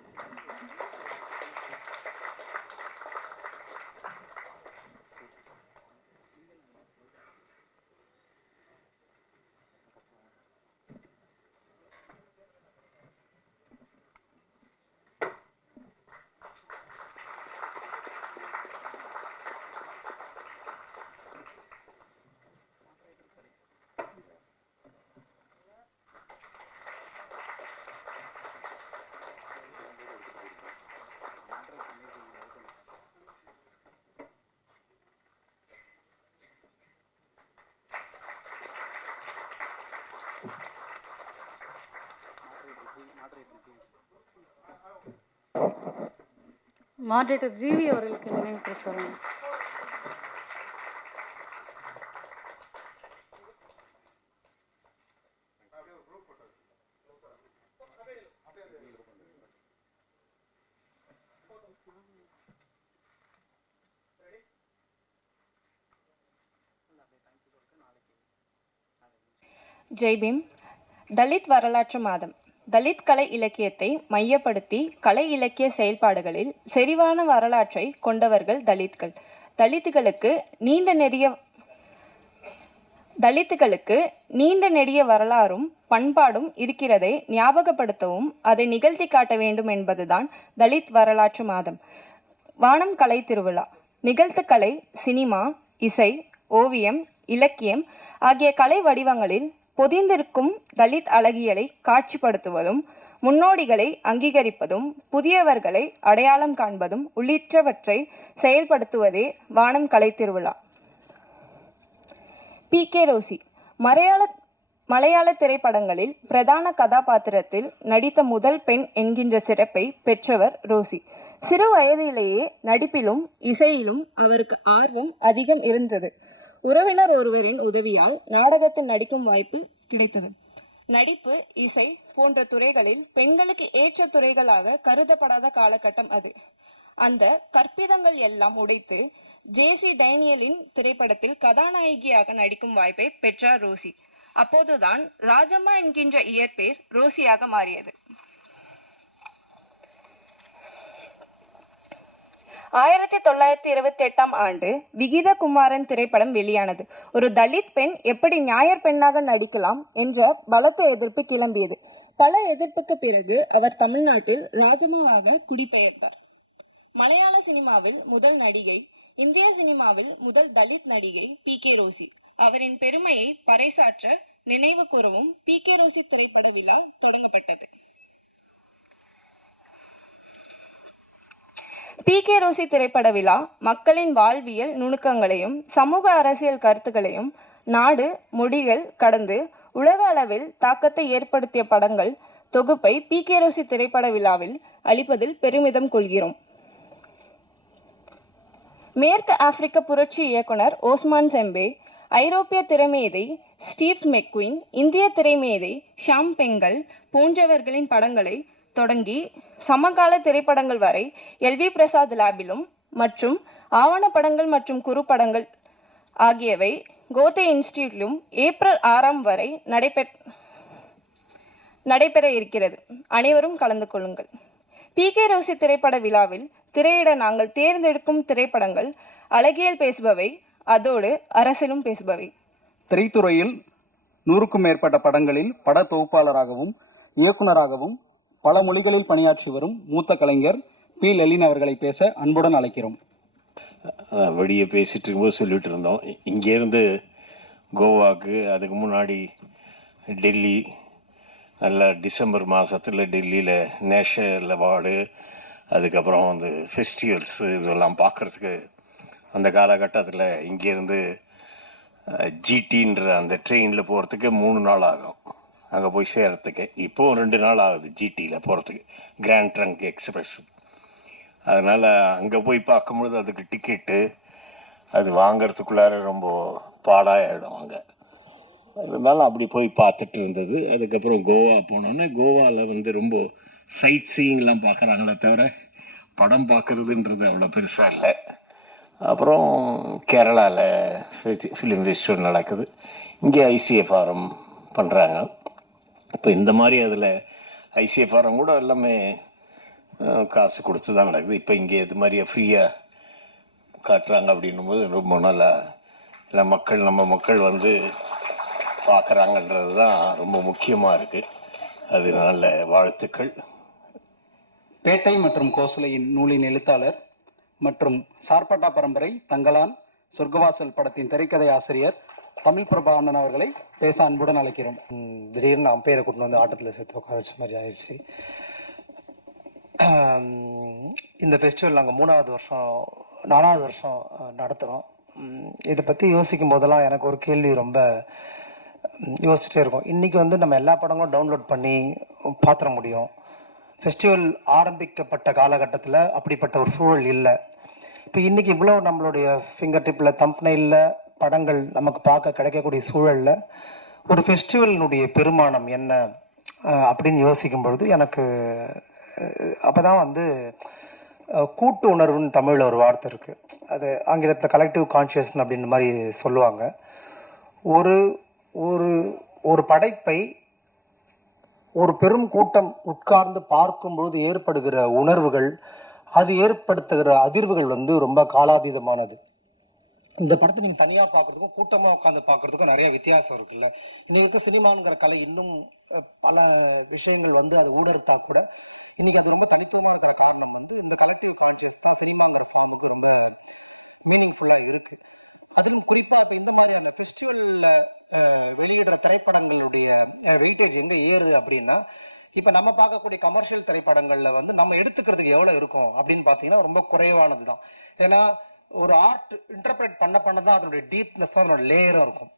மாடரேட்டர் ஜிவி அவர்களுக்கு நினைவு கூற சொல்லணும். ஜெய்பீம். தலித் வரலாற்று மாதம். தலித் கலை இலக்கியத்தை மையப்படுத்தி கலை இலக்கிய செயல்பாடுகளில் செறிவான வரலாற்றை கொண்டவர்கள் தலித்கள். தலித்துகளுக்கு நீண்ட நெடிய வரலாறும் பண்பாடும் இருக்கிறதை ஞாபகப்படுத்தவும் அதை நிகழ்த்தி காட்ட வேண்டும் என்பதுதான் தலித் வரலாற்று மாதம். வானம் கலை திருவிழா. நிகழ்த்துக்கலை, சினிமா, இசை, ஓவியம், இலக்கியம் ஆகிய கலை வடிவங்களில் பொதிந்திருக்கும் தலித் அழகியலை காட்சிப்படுத்துவதும், முன்னோடிகளை அங்கீகரிப்பதும், புதியவர்களை அடையாளம் காண்பதும் உள்ளிட்டவற்றை செயல்படுத்துவதே வானம் கலை திருவிழா. பி.கே. ரோசி. மலையாள திரைப்படங்களில் பிரதான கதாபாத்திரத்தில் நடித்த முதல் பெண் என்கின்ற சிறப்பை பெற்றவர் ரோசி. சிறு வயதிலேயே நடிப்பிலும் இசையிலும் அவருக்கு ஆர்வம் அதிகம் இருந்தது. உறவினர் ஒருவரின் உதவியால் நாடகத்தில் நடிக்கும் வாய்ப்பு கிடைத்தது. நடிப்பு, இசை போன்ற துறைகளில் பெண்களுக்கு ஏற்ற துறைகளாக கருதப்படாத காலகட்டம் அது. அந்த கற்பிதங்கள் எல்லாம் உடைத்து ஜே.சி. டேனியலின் திரைப்படத்தில் கதாநாயகியாக நடிக்கும் வாய்ப்பை பெற்றார் ரோசி. அப்போதுதான் ராஜம்மா என்கின்ற இயற்பெயர் ரோசியாக மாறியது. 1928 ஆண்டு விகித குமாரன் திரைப்படம் வெளியானது. ஒரு தலித் பெண் எப்படி ஞாயர் பெண்ணாக நடிக்கலாம் என்ற பலத்த எதிர்ப்பு கிளம்பியது. பல எதிர்ப்புக்கு பிறகு அவர் தமிழ்நாட்டில் ராஜம்மாவாக குடிபெயர்ந்தார். மலையாள சினிமாவில் முதல் நடிகை, இந்திய சினிமாவில் முதல் தலித் நடிகை பி.கே. ரோசி. அவரின் பெருமையை பறைசாற்ற நினைவு கூறவும் பி.கே. ரோசி திரைப்பட விழா தொடங்கப்பட்டது. பி.கே. ரோசி திரைப்பட விழா மக்களின் வாழ்வியல் நுணுக்கங்களையும் சமூக அரசியல் கருத்துக்களையும் நாடு மொழிகள் கடந்து உலக அளவில் தாக்கத்தை ஏற்படுத்திய படங்கள் தொகுப்பை பி.கே. ரோசி திரைப்பட விழாவில் அளிப்பதில் பெருமிதம் கொள்கிறோம். மேற்கு ஆப்பிரிக்க புரட்சி இயக்குனர் ஓஸ்மான் செம்பே, ஐரோப்பிய திரைமேதை ஸ்டீவ் மெக்வீன், இந்திய திரைமேதை ஷாம் பெங்கல் போன்றவர்களின் படங்களை தொடங்கி சமகால திரைப்படங்கள் வரை எல்.வி. பிரசாத் லேபிலும் மற்றும் ஆவணப்படங்கள் மற்றும் குறுப்படங்கள் ஆகியவை கோத்தே இன்ஸ்டிடியூட்டிலும் ஏப்ரல் 6 வரை நடைபெற இருக்கிறது. அனைவரும் கலந்து கொள்ளுங்கள். பி.கே. ரோசி திரைப்பட விழாவில் திரையிட நாங்கள் தேர்ந்தெடுக்கும் திரைப்படங்கள் அழகியல் பேசுபவை, அதோடு அரசியலும் பேசுபவை. திரைத்துறையில் 100க்கும் மேற்பட்ட படங்களில் பட தொகுப்பாளராகவும் இயக்குனராகவும் பல மொழிகளில் பணியாற்றி வரும் மூத்த கலைஞர் பி. லெலின் அவர்களை பேச அன்புடன் அழைக்கிறோம். வெளியே பேசிகிட்டு இருக்கும்போது சொல்லிட்டு இருந்தோம், இங்கேருந்து கோவாவுக்கு, அதுக்கு முன்னாடி டெல்லி, நல்ல டிசம்பர் மாதத்தில் டெல்லியில் நேஷனல் அவார்டு, அதுக்கப்புறம் வந்து ஃபெஸ்டிவல்ஸு இதெல்லாம் பார்க்குறதுக்கு அந்த காலகட்டத்தில் இங்கேருந்து ஜிடின்ற அந்த ட்ரெயினில் போகிறதுக்கு 3 நாள் ஆகும் அங்கே போய் சேர்கிறதுக்கு. இப்போது 2 நாள் ஆகுது ஜிடியில் போகிறதுக்கு, கிராண்ட் ட்ரங்க் எக்ஸ்பிரஸ். அதனால் அங்கே போய் பார்க்கும்பொழுது அதுக்கு டிக்கெட்டு அது வாங்கிறதுக்குள்ளார ரொம்ப பாடாயிடும் அங்கே. இருந்தாலும் அப்படி போய் பார்த்துட்டு இருந்தது. அதுக்கப்புறம் கோவா போனோன்னே கோவாவில் வந்து ரொம்ப சைட் சீயிங்லாம் பார்க்குறாங்களே தவிர படம் பார்க்குறதுன்றது அவ்வளோ பெருசாக இல்லை. அப்புறம் கேரளாவில் ஃபிலிம் ஃபெஸ்டிவல் நடக்குது, இங்கே ஐசிஎஃப்ஆர்எம் பண்ணுறாங்க. இப்போ இந்த மாதிரி அதில் ஐசிஎஃப்ஆர்எம் கூட எல்லாமே காசு கொடுத்து தான் நடக்குது. இப்போ இங்கே இது மாதிரியே ஃப்ரீயாக காட்டுறாங்க அப்படின்னும்போது ரொம்ப நல்லா இல்லை நம்ம மக்கள் வந்து பார்க்குறாங்கன்றது தான் ரொம்ப முக்கியமாக இருக்குது. அதனால வாழ்த்துக்கள். பேட்டை மற்றும் கோசலையின் நூலின் எழுத்தாளர் மற்றும் சார்பட்டா பரம்பரை தங்கலான் சொர்க்கவாசல் படத்தின் திரைக்கதை ஆசிரியர் தமிழ் பிரபா அண்ணன் அவர்களை பேச அன்புடன் அழைக்கிறோம். திடீர்னு அம்பையரை கூட்டின்னு வந்து ஆட்டத்தில் சேர்த்து உட்கார வச்ச மாதிரி ஆயிடுச்சு. இந்த ஃபெஸ்டிவல் நாங்கள் 4வது வருஷம் நடத்துகிறோம். இதை பற்றி யோசிக்கும் போதெல்லாம் எனக்கு ஒரு கேள்வி ரொம்ப யோசிச்சுட்டே இருக்கும். இன்றைக்கி வந்து நம்ம எல்லா படங்களும் டவுன்லோட் பண்ணி பார்த்துட முடியும். ஃபெஸ்டிவல் ஆரம்பிக்கப்பட்ட காலகட்டத்தில் அப்படிப்பட்ட ஒரு சூழல் இல்லை. இப்போ இன்றைக்கி இவ்வளோ நம்மளுடைய ஃபிங்கர் டிப்பில் தம்ப்நெயிலில் படங்கள் நமக்கு பார்க்க கிடைக்கக்கூடிய சூழலில் ஒரு ஃபெஸ்டிவலினுடைய பெருமானம் என்ன அப்படின்னு யோசிக்கும் பொழுது எனக்கு அப்போ தான் வந்து கூட்டு உணர்வுன்னு தமிழில் ஒரு வார்த்தை இருக்குது. அது ஆங்கிலத்தில் கலெக்டிவ் கான்ஷியஸ் அப்படின்ற மாதிரி சொல்லுவாங்க. ஒரு ஒரு ஒரு படைப்பை ஒரு பெரும் கூட்டம் உட்கார்ந்து பார்க்கும்பொழுது ஏற்படுகிற உணர்வுகள், அது ஏற்படுத்துகிற அதிர்வுகள் வந்து ரொம்ப காலாதீதமானது. இந்த படத்தை நீங்கள் தனியாக பார்க்குறதுக்கும் கூட்டமாக உட்காந்து பார்க்குறதுக்கும் நிறைய வித்தியாசம் இருக்குல்ல. இன்னைக்கு இருக்க சினிமாங்கிற கலை இன்னும் பல விஷயங்கள் வந்து அது ஊடறுத்தா கூட இன்னைக்கு அது ரொம்ப தனித்துவமாக இருக்கிற காரணம் வந்து இந்த கலெக்டிவ் கான்ஷியஸ் தான் சினிமாங்கிற ஃபார்ம் ரொம்ப மீனிங்ஃபுல்லாக இருக்கு. அதுவும் குறிப்பாக இந்த மாதிரியான ஃபெஸ்டிவலில் வெளியிடுற திரைப்படங்களுடைய வெயிட்டேஜ் எங்கே ஏறுது அப்படின்னா, இப்போ நம்ம பார்க்கக்கூடிய கமர்ஷியல் திரைப்படங்களில் வந்து நம்ம எடுத்துக்கிறதுக்கு எவ்வளோ இருக்கும் அப்படின்னு பார்த்தீங்கன்னா ரொம்ப குறைவானது தான். ஏன்னா ஒரு ஆர்ட் இன்டர்பிரேட் பண்ண தான் அதனுடைய டீப்னஸும் அதனோட லேயரும் இருக்கும்.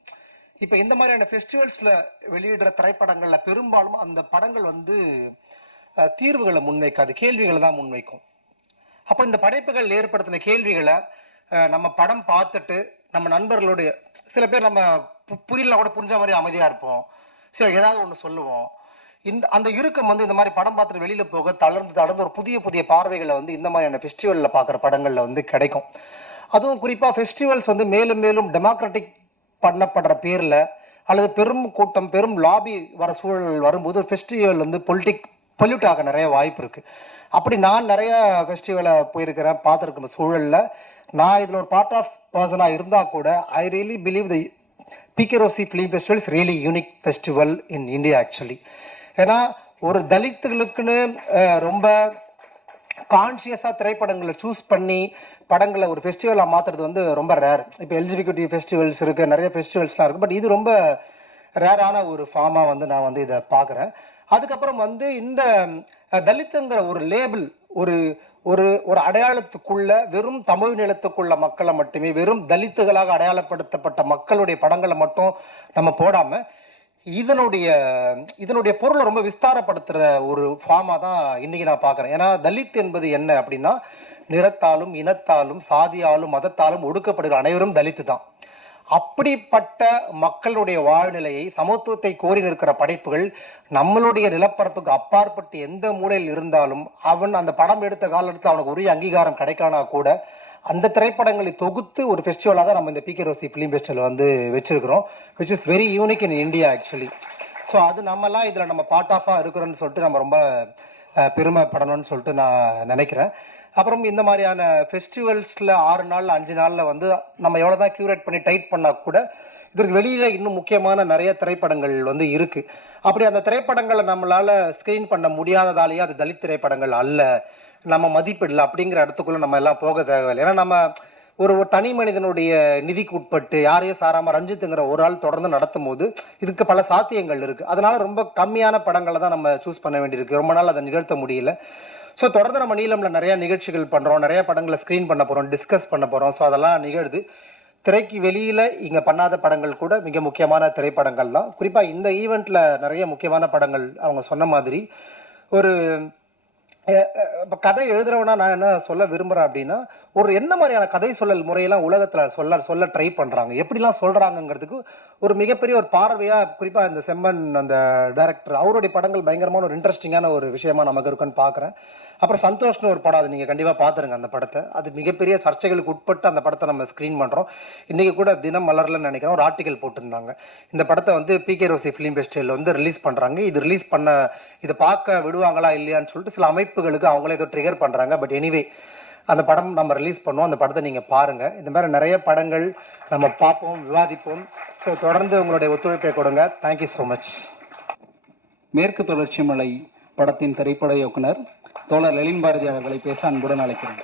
இப்போ இந்த மாதிரியான ஃபெஸ்டிவல்ஸில் வெளியிடுற திரைப்படங்களில் பெரும்பாலும் அந்த படங்கள் வந்து தீர்வுகளை முன்வைக்காது, கேள்விகளை தான் முன்வைக்கும். அப்போ இந்த படைப்புகள் ஏற்படுத்தின கேள்விகளை நம்ம படம் பார்த்துட்டு நம்ம நண்பர்களுடைய சில பேர் நம்ம புரியல கூட புரிஞ்ச மாதிரி அமைதியாக இருப்போம், சரி ஏதாவது ஒன்று சொல்லுவோம். அந்த இறுக்கம் வந்து இந்த மாதிரி படம் பார்த்துட்டு வெளியில் போக தளர்ந்து ஒரு புதிய பார்வைகளை வந்து இந்த மாதிரியான ஃபெஸ்டிவலில் பார்க்குற படங்களில் வந்து கிடைக்கும். அதுவும் குறிப்பாக ஃபெஸ்டிவல்ஸ் வந்து மேலும் மேலும் டெமோக்ராட்டிக் பண்ணப்படுற பேரில் அல்லது பெரும் கூட்டம் பெரும் லாபி வர சூழல் வரும்போது ஃபெஸ்டிவல் வந்து பொல்யூட் ஆக நிறைய வாய்ப்பு இருக்குது. அப்படி நான் நிறைய ஃபெஸ்டிவலை போயிருக்கிறேன், பார்த்துருக்கிற சூழலில் நான் இதில் ஒரு பார்ட் ஆஃப் பர்சனாக இருந்தால் கூட I really believe the P K Rosy film festival is really unique festival in India actually. ஏன்னா ஒரு தலித்துகளுக்குன்னு ரொம்ப கான்ஷியஸாக திரைப்படங்களை சூஸ் பண்ணி படங்களை ஒரு ஃபெஸ்டிவலாக மாற்றுறது வந்து ரொம்ப ரேர். இப்போ எல்ஜிபிக்யூ ஃபெஸ்டிவல்ஸ் இருக்குது, நிறைய ஃபெஸ்டிவல்ஸ்லாம் இருக்குது, பட் இது ரொம்ப ரேரான ஒரு ஃபார்மாக வந்து நான் வந்து இதை பார்க்குறேன். அதுக்கப்புறம் வந்து இந்த தலித்துங்கிற ஒரு லேபிள் ஒரு ஒரு ஒரு அடையாளத்துக்குள்ள வெறும் தமிழ் நிலத்துக்குள்ள மக்களை மட்டுமே, வெறும் தலித்துகளாக அடையாளப்படுத்தப்பட்ட மக்களுடைய படங்களை மட்டும் நம்ம போடாமல் இதனுடைய பொருளை ரொம்ப விஸ்தாரப்படுத்துகிற ஒரு ஃபார்மாக தான் இன்றைக்கி நான் பார்க்குறேன். ஏன்னா தலித் என்பது என்ன அப்படின்னா, நிறத்தாலும் இனத்தாலும் சாதியாலும் மதத்தாலும் ஒடுக்கப்படுகிற அனைவரும் தலித்து தான். அப்படிப்பட்ட மக்களுடைய வாழ்நிலையை சமத்துவத்தை கோரி நிற்கிற படைப்புகள் நம்மளுடைய நிலப்பரப்புக்கு அப்பாற்பட்டு எந்த மூலையில் இருந்தாலும் அவன் அந்த படம் எடுத்த காலத்தில் அவனுக்கு உரிய அங்கீகாரம் கிடைக்கலனா கூட அந்த திரைப்படங்களை தொகுத்து ஒரு ஃபெஸ்டிவலாக தான் நம்ம இந்த பிகே ரோசி ஃபிலிம் ஃபெஸ்டிவல் வந்து வச்சிருக்கிறோம், which is very unique in India actually. So அது நம்மலாம் இதில் நம்ம பார்ட் ஆஃபாக இருக்கிறோன்னு சொல்லிட்டு நம்ம ரொம்ப பெருமைப்படணும்னு சொல்லிட்டு நான் நினைக்கிறேன். அப்புறம் இந்த மாதிரியான ஃபெஸ்டிவல்ஸில் 6 நாள் 5 நாளில் வந்து நம்ம எவ்வளோ தான் க்யூரேட் பண்ணி டைட் பண்ணால் கூட இதற்கு வெளியில் இன்னும் முக்கியமான நிறைய திரைப்படங்கள் வந்து இருக்குது. அப்படி அந்த திரைப்படங்களை நம்மளால் ஸ்க்ரீன் பண்ண முடியாததாலேயே அது தலித் திரைப்படங்கள் அல்ல, நம்ம மதிப்பிடல அப்படிங்கிற இடத்துக்குள்ளே நம்ம எல்லாம் போக தேவையில்லை. ஏன்னா நம்ம ஒரு தனி மனிதனுடைய நிதிக்கு உட்பட்டு யாரையும் சாராமல் ரஞ்சித்துங்கிற ஒரு ஆள் தொடர்ந்து நடத்தும் போது இதுக்கு பல சாத்தியங்கள் இருக்குது. அதனால் ரொம்ப கம்மியான படங்களை தான் நம்ம சூஸ் பண்ண வேண்டியிருக்கு, ரொம்ப நாள் அதை நிகழ்த்த முடியல. ஸோ தொடர்ந்து நம்ம நீளமில் நிறையா நிகழ்ச்சிகள் பண்ணுறோம், நிறைய படங்களை ஸ்க்ரீன் பண்ண போகிறோம், டிஸ்கஸ் பண்ண போகிறோம். ஸோ அதெல்லாம் நிகழ்து. திரைக்கு வெளியில் இங்கே பண்ணாத படங்கள் கூட மிக முக்கியமான திரைப்படங்கள் தான். குறிப்பாக இந்த ஈவெண்ட்டில் நிறைய முக்கியமான படங்கள் அவங்க சொன்ன மாதிரி ஒரு இப்போ கதை எழுதுறவனா நான் என்ன சொல்ல விரும்புகிறேன் அப்படின்னா, ஒரு என்ன மாதிரியான கதை சொல்லல் முறையெல்லாம் உலகத்தில் சொல்ல ட்ரை பண்ணுறாங்க, எப்படிலாம் சொல்கிறாங்கங்கிறதுக்கு ஒரு மிகப்பெரிய ஒரு பார்வையாக குறிப்பாக இந்த செம்மன் அந்த டைரக்டர் அவருடைய படங்கள் பயங்கரமான ஒரு இன்ட்ரெஸ்டிங்கான ஒரு விஷயமா நமக்கு இருக்குன்னு பார்க்குறேன். அப்புறம் சந்தோஷ்னு ஒரு படம், அது நீங்கள் கண்டிப்பாக பார்த்துருங்க அந்த படத்தை. அது மிகப்பெரிய சர்ச்சைகளுக்கு உட்பட்டு அந்த படத்தை நம்ம ஸ்க்ரீன் பண்ணுறோம். இன்றைக்கி கூட தினம் மலர்லன்னு நினைக்கிறேன் ஒரு ஆர்டிக்கல் போட்டிருந்தாங்க. இந்த படத்தை வந்து பிகே ரோசி ஃபிலிம் ஃபெஸ்டிவல் வந்து ரிலீஸ் பண்ணுறாங்க. இது ரிலீஸ் பண்ண இதை பார்க்க விடுவாங்களா இல்லையான்னு சொல்லிட்டு சில அமைப்புகளுக்கு அவங்களே ஏதோ ட்ரிகர் பண்ணுறாங்க. பட் எனிவே அந்த படம் நம்ம ரிலீஸ் பண்ணுவோம், அந்த படத்தை நீங்கள் பாருங்கள். இந்த மாதிரி நிறைய படங்கள் நம்ம பார்ப்போம், விவாதிப்போம். ஸோ தொடர்ந்து உங்களுடைய ஒத்துழைப்பை கொடுங்க. Thank you so much. மேற்கு தொடர்ச்சி மலை படத்தின் திரைப்பட இயக்குனர் தோழர் லெலின் பாரதி அவர்களை பேச அன்புடன் அழைக்கிறேன்.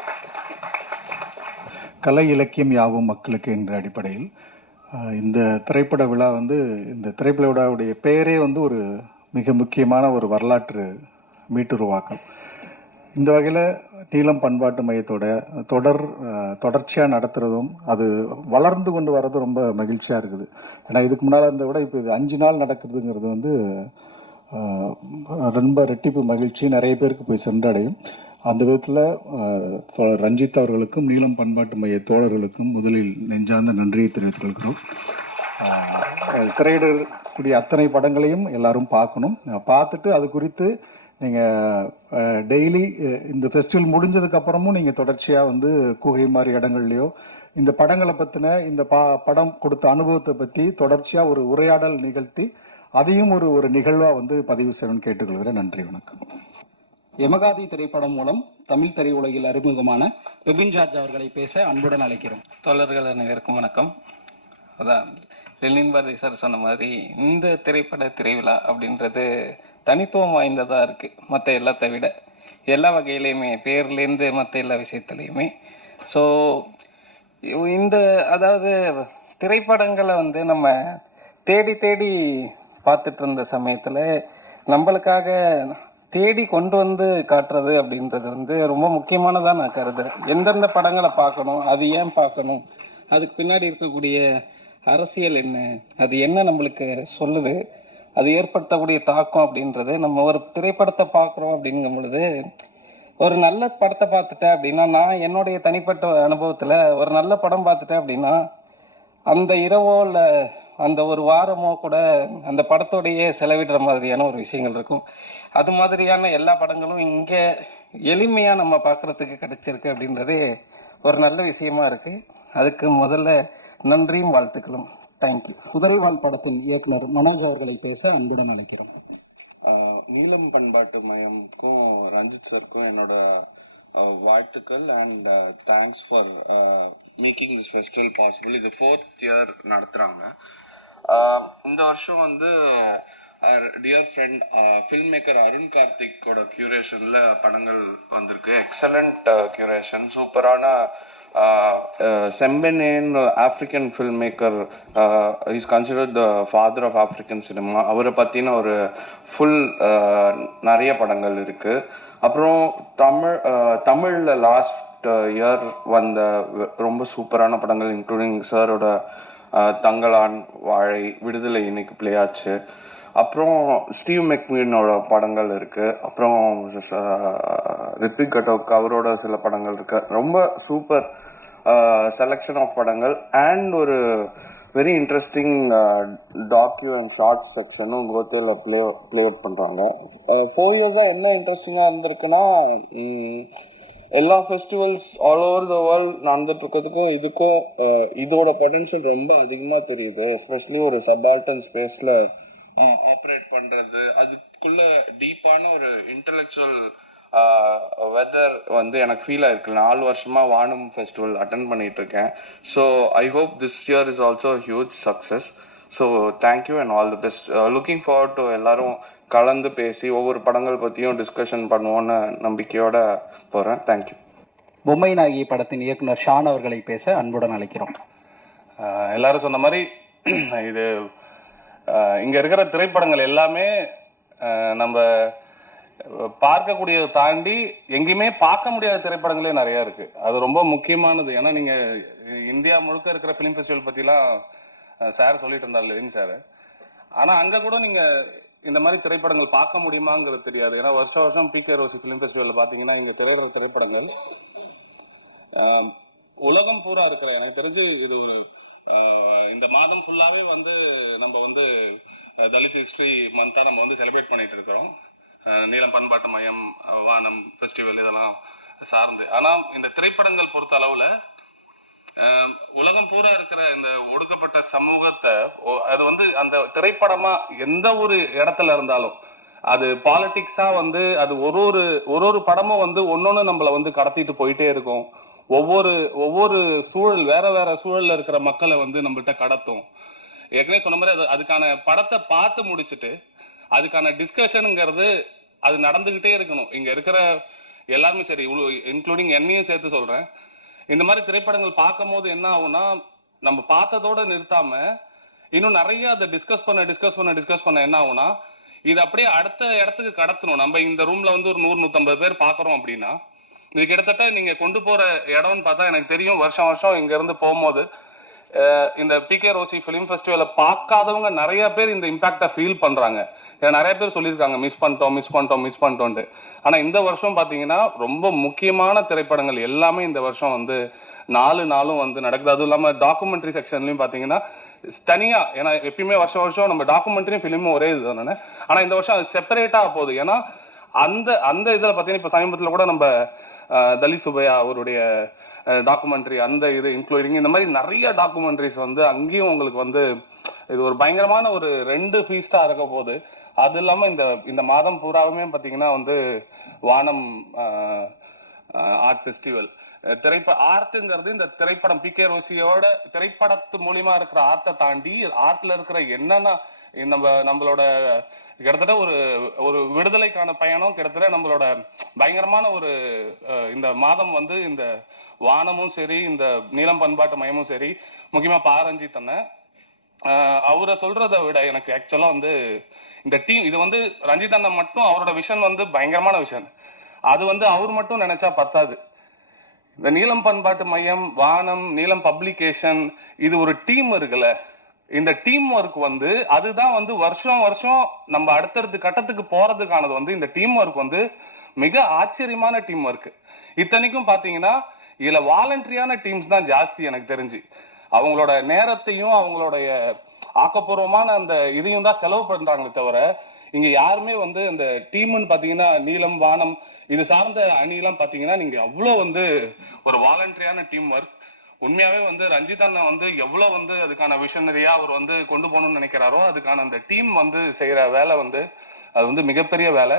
கலை இலக்கியம் யாவும் மக்களுக்கு என்ற அடிப்படையில் இந்த திரைப்பட விழா வந்து இந்த திரைப்பட விழாவுடைய பெயரே வந்து ஒரு மிக முக்கியமான ஒரு வரலாற்று மீட்டுருவாக்கம். இந்த வகையில் நீலம் பண்பாட்டு மையத்தோட தொடர்ச்சியாக நடத்துகிறதும் அது வளர்ந்து கொண்டு வர்றதும் ரொம்ப மகிழ்ச்சியாக இருக்குது. ஏன்னா இதுக்கு முன்னால் இருந்த விட இப்போ இது 5 நாள் நடக்கிறதுங்கிறது வந்து ரொம்ப ரெட்டிப்பு மகிழ்ச்சி நிறைய பேருக்கு போய் சென்றடையும். அந்த விதத்தில் தோழர் ரஞ்சித் அவர்களுக்கும் நீலம் பண்பாட்டு மைய தோழர்களுக்கும் முதலில் நெஞ்சார்ந்த நன்றியை தெரிவித்துக் கொள்கிறோம். திரையிடக்கூடிய அத்தனை படங்களையும் எல்லாரும் பார்க்கணும். பார்த்துட்டு அது குறித்து நீங்கள் டெய்லி இந்த ஃபெஸ்டிவல் முடிஞ்சதுக்கப்புறமும் நீங்கள் தொடர்ச்சியாக வந்து குகை மாதிரி இடங்கள்லையோ இந்த படங்களை பற்றின இந்த படம் கொடுத்த அனுபவத்தை பற்றி தொடர்ச்சியாக ஒரு உரையாடல் நிகழ்த்தி அதையும் ஒரு நிகழ்வாக வந்து பதிவு செய்யணும்னு கேட்டுக்கொள்கிறேன். நன்றி, வணக்கம். யமகாதி திரைப்படம் மூலம் தமிழ் திரையுலகில் அறிமுகமான பெபின் ஜார்ஜ் அவர்களை பேச அன்புடன் அழைக்கிறோம். தோழர்கள் அனைவருக்கும் வணக்கம். அதான் லெனின் பாரதி சார் சொன்ன மாதிரி இந்த திரைப்பட திரைவிழா அப்படின்றது தனித்துவம் வாய்ந்ததாக இருக்குது மற்ற எல்லாத்தை விட, எல்லா வகையிலையுமே, பேர்லேருந்து மற்ற எல்லா விஷயத்துலையுமே. ஸோ இந்த அதாவது திரைப்படங்களை வந்து நம்ம தேடி தேடி பார்த்துட்டு இருந்த சமயத்தில் நம்மளுக்காக தேடி கொண்டு வந்து காட்டுறது அப்படின்றது வந்து ரொம்ப முக்கியமானதாக நான் கருதுறேன். எந்தெந்த படங்களை பார்க்கணும், அது ஏன் பார்க்கணும், அதுக்கு பின்னாடி இருக்கக்கூடிய அரசியல் என்ன, அது என்ன நம்மளுக்கு சொல்லுது, அது ஏற்படுத்தக்கூடிய தாக்கம் அப்படின்றது. நம்ம ஒரு திரைப்படத்தை பார்க்குறோம் அப்படிங்கும் பொழுது, ஒரு நல்ல படத்தை பார்த்துட்டேன் அப்படின்னா, நான் என்னுடைய தனிப்பட்ட அனுபவத்தில் ஒரு நல்ல படம் பார்த்துட்டேன் அப்படின்னா அந்த இரவோ இல்லை அந்த ஒரு வாரமோ கூட அந்த படத்தோடையே செலவிடுற மாதிரியான ஒரு விஷயங்கள் இருக்கும். அது மாதிரியான எல்லா படங்களும் இங்கே எளிமையாக நம்ம பார்க்குறதுக்கு கிடைச்சிருக்கு அப்படின்றதே ஒரு நல்ல விஷயமா இருக்குது. அதுக்கு முதல்ல நன்றியும் வாழ்த்துக்களும். தேங்க்யூ. குதிரைவால் படத்தின் இயக்குனர் மனோஜ் அவர்களை பேச அன்புடன் அழைக்கிறோம். நீலம் பண்பாட்டு மையம்க்கும் ரஞ்சித் சருக்கும் என்னோட வாழ்த்துக்கள் and thanks for making this festival possible. இது 4th இயர் நடத்துகிறாங்க. இந்த வருஷம் வந்து dear friend film maker Arun கார்த்திக்கோட கியூரேஷனில் படங்கள் வந்திருக்கு. எக்ஸலண்ட் கியூரேஷன், சூப்பரான Sembene African film maker, is considered the father of African cinema. அவரை பற்றின ஒரு ஃபுல் நிறைய படங்கள் இருக்குது. அப்புறம் தமிழில் லாஸ்ட் இயர் வந்த ரொம்ப சூப்பரான படங்கள் இன்க்ளூடிங் சாரோட தங்கலான், வாழை, விடுதலை இன்னைக்கு பிளே ஆச்சு. அப்புறம் ஸ்டீவ் மெக்மீனோட படங்கள் இருக்குது. அப்புறம் ரித்விக் கட்டோக் அவரோட சில படங்கள் இருக்கு. ரொம்ப சூப்பர் செலெக்ஷன் ஆஃப் படங்கள் அண்ட் ஒரு very interesting docu and short செக்ஷனும் கோத்தேல பிளே அவுட் பண்ணுறாங்க. 4 இயர்ஸாக என்ன இன்ட்ரெஸ்டிங்காக இருந்திருக்குன்னா, எல்லா festivals all over the world நடந்துட்டு இருக்கிறதுக்கும் இதுக்கும் இதோட பொட்டன்ஷியல் ரொம்ப அதிகமாக தெரியுது. எஸ்பெஷலி ஒரு சபால்டன் ஸ்பேஸில் ஆப்ரேட் பண்ணுறது, அதுக்குள்ள டீப்பான ஒரு இன்டலெக்சுவல் வெதர் வந்து எனக்கு ஃபீல் ஆயிருக்கு. 4 வருஷமாக வானம் ஃபெஸ்டிவல் அட்டென்ட் பண்ணிட்டு இருக்கேன். So I hope this year is also huge success. So thank you and all the best. Looking forward to எல்லாரும் கலந்து பேசி ஒவ்வொரு படங்கள் பற்றியும் டிஸ்கஷன் பண்ணுவோன்னு நம்பிக்கையோட போகிறேன். தேங்க்யூ. பொம்மை நாயகி படத்தின் இயக்குனர் ஷான் அவர்களை பேச அன்புடன் அழைக்கிறோம். எல்லாரும் சொன்ன மாதிரி இது இங்கே இருக்கிற திரைப்படங்கள் எல்லாமே நம்ம பார்க்கக்கூடியதை தாண்டி எங்கேயுமே பார்க்க முடியாத திரைப்படங்களே நிறையா இருக்குது. அது ரொம்ப முக்கியமானது. ஏன்னா நீங்கள் இந்தியா முழுக்க இருக்கிற ஃபிலிம் ஃபெஸ்டிவல் பற்றிலாம் சார் சொல்லிட்டு இருந்தார், லெனின் சார். ஆனால் அங்கே கூட நீங்கள் இந்த மாதிரி திரைப்படங்கள் பார்க்க முடியுமாங்கிறது தெரியாது. ஏன்னா வருஷம் PK ரோசி ஃபிலிம் ஃபெஸ்டிவலில் பார்த்தீங்கன்னா இங்கே திரையிடுற திரைப்படங்கள் உலகம் பூரா இருக்கிற, எனக்கு தெரிஞ்சு இது ஒரு இந்த மாதம் ஃபுல்லாகவே வந்து நம்ம வந்து தலித் ஹிஸ்ட்ரி மந்த்தாக நம்ம வந்து செலிப்ரேட் பண்ணிட்டு இருக்கிறோம். நீலம் பண்பாட்டு மையம், வானம் ஃபெஸ்டிவல் இதெல்லாம் சார்ந்து. ஆனால் இந்த திரைப்படங்கள் பொறுத்த அளவில் உலகம் பூரா இருக்கிற இந்த ஒடுக்கப்பட்ட சமூகத்தை அது வந்து அந்த திரைப்படமா எந்த ஒரு இடத்துல இருந்தாலும் அது பாலிட்டிக்ஸா வந்து அது ஒரு படமும் வந்து ஒன்னொன்னு நம்மளை வந்து கடத்திட்டு போயிட்டே இருக்கும். ஒவ்வொரு சூழல் வேற சூழல்ல இருக்கிற மக்களை வந்து நம்மள்கிட்ட கடத்தும். ஏற்கனவே சொன்ன மாதிரி அதுக்கான படத்தை பார்த்து முடிச்சுட்டு அதுக்கான டிஸ்கஷனுங்கிறது அது நடந்துகிட்டே இருக்கணும். இங்க இருக்கிற எல்லாருமே சரி, இன்க்ளூடிங் என்னையும் சேர்த்து சொல்றேன். இந்த மாதிரி திரைப்படங்கள் பார்க்கும் போது என்ன ஆகும்னா, நம்ம பார்த்ததோட நிறுத்தாம இன்னும் நிறைய அதை டிஸ்கஸ் பண்ண என்ன ஆகும்னா, இது அப்படியே அடுத்த இடத்துக்கு கடத்தணும். நம்ம இந்த ரூம்ல வந்து ஒரு 100-150 பேர் பார்க்குறோம் அப்படின்னா, இது கிட்டத்தட்ட நீங்க கொண்டு போற இடம்னு பார்த்தா எனக்கு தெரியும் வருஷம் இங்க இருந்து போகும்போது இந்த பிகே ரோசி ஃபிலிம் ஃபெஸ்டிவலை பார்க்காதவங்க நிறைய பேர் இந்த இம்பாக்டை ஃபீல் பண்ணுறாங்க. ஏன்னா நிறைய பேர் சொல்லியிருக்காங்க மிஸ் பண்ணிட்டோன்ட்டு. ஆனால் இந்த வருஷம் பார்த்தீங்கன்னா ரொம்ப முக்கியமான திரைப்படங்கள் எல்லாமே இந்த வருஷம் வந்து 4 நாளும் வந்து நடக்குது. அதுவும் இல்லாமல் டாக்குமெண்ட்ரி செக்ஷன்லையும் பார்த்தீங்கன்னா தனியாக, ஏன்னா எப்பயுமே வருஷம் நம்ம டாக்குமெண்ட்ரியும் ஃபிலிமும் ஒரே இது தானே. ஆனால் இந்த வருஷம் அது செப்பரேட்டாக போகுது. ஏன்னா அந்த இதில் பார்த்தீங்கன்னா இப்போ சமீபத்தில் கூட நம்ம தலி சுபையா அவருடைய டாக்குமெண்ட்ரி அந்த இது இன்க்ளூடிங் இந்த மாதிரி நிறைய டாக்குமெண்ட்ரிஸ் வந்து அங்கேயும் உங்களுக்கு வந்து இது ஒரு பயங்கரமான ஒரு 2 ஃபீஸ்டாக இருக்க போகுது. அது இல்லாமல் இந்த மாதம் பூராவுமே பார்த்தீங்கன்னா வந்து வானம் ஆர்ட் ஃபெஸ்டிவல் ஆர்ட்டுங்கிறது இந்த திரைப்படம் பிகே ரோசியோட திரைப்படத்து மூலியமா இருக்கிற ஆர்ட்டை தாண்டி ஆர்ட்ல இருக்கிற என்னென்ன நம்மளோட கிட்டத்தட்ட ஒரு விடுதலைக்கான பயணம், கிட்டத்தட்ட நம்மளோட பயங்கரமான ஒரு இந்த மாதம் வந்து இந்த வானமும் சரி, இந்த நீலம் பண்பாட்டு மையமும் சரி, முக்கியமா பாரஞ்சித் அண்ணன் அவரை சொல்றதை விட எனக்கு ஆக்சுவலா வந்து இந்த டீம் இது வந்து ரஞ்சித் அண்ணன் மட்டும் அவரோட விஷன் வந்து பயங்கரமான விஷன். அது வந்து அவர் மட்டும் நினைச்சா பத்தாது. இந்த நீலம் பண்பாட்டு மையம், வானம், நீலம் பப்ளிகேஷன், இது ஒரு டீம் இருக்குல்ல, இந்த டீம் ஒர்க் வந்து அதுதான் வந்து வருஷம் நம்ம அடுத்தடுத்த கட்டத்துக்கு போறதுக்கானது வந்து இந்த டீம் ஒர்க் வந்து மிக ஆச்சரியமான டீம் ஒர்க். இத்தனைக்கும் பாத்தீங்கன்னா இதுல வாலண்டரியான டீம்ஸ் தான் ஜாஸ்தி எனக்கு தெரிஞ்சு. அவங்களோட நேரத்தையும் அவங்களுடைய ஆக்கப்பூர்வமான அந்த இதையும் தான் செலவு பண்றாங்களே தவிர இங்க யாருமே வந்து அந்த டீம்னு பாத்தீங்கன்னா நீலம் வானம் இது சார்ந்த அணியெல்லாம் பாத்தீங்கன்னா நீங்க அவ்வளோ வந்து ஒரு வாலண்டரியான டீம் ஒர்க். உண்மையாவே வந்து ரஞ்சித் அண்ணா வந்து எவ்வளவு வந்து அதுக்கான விஷனரியா அவர் வந்து கொண்டு போகணும்னு நினைக்கிறாரோ அதுக்கான அந்த டீம் வந்து செய்யற வேலை வந்து அது வந்து மிகப்பெரிய வேலை.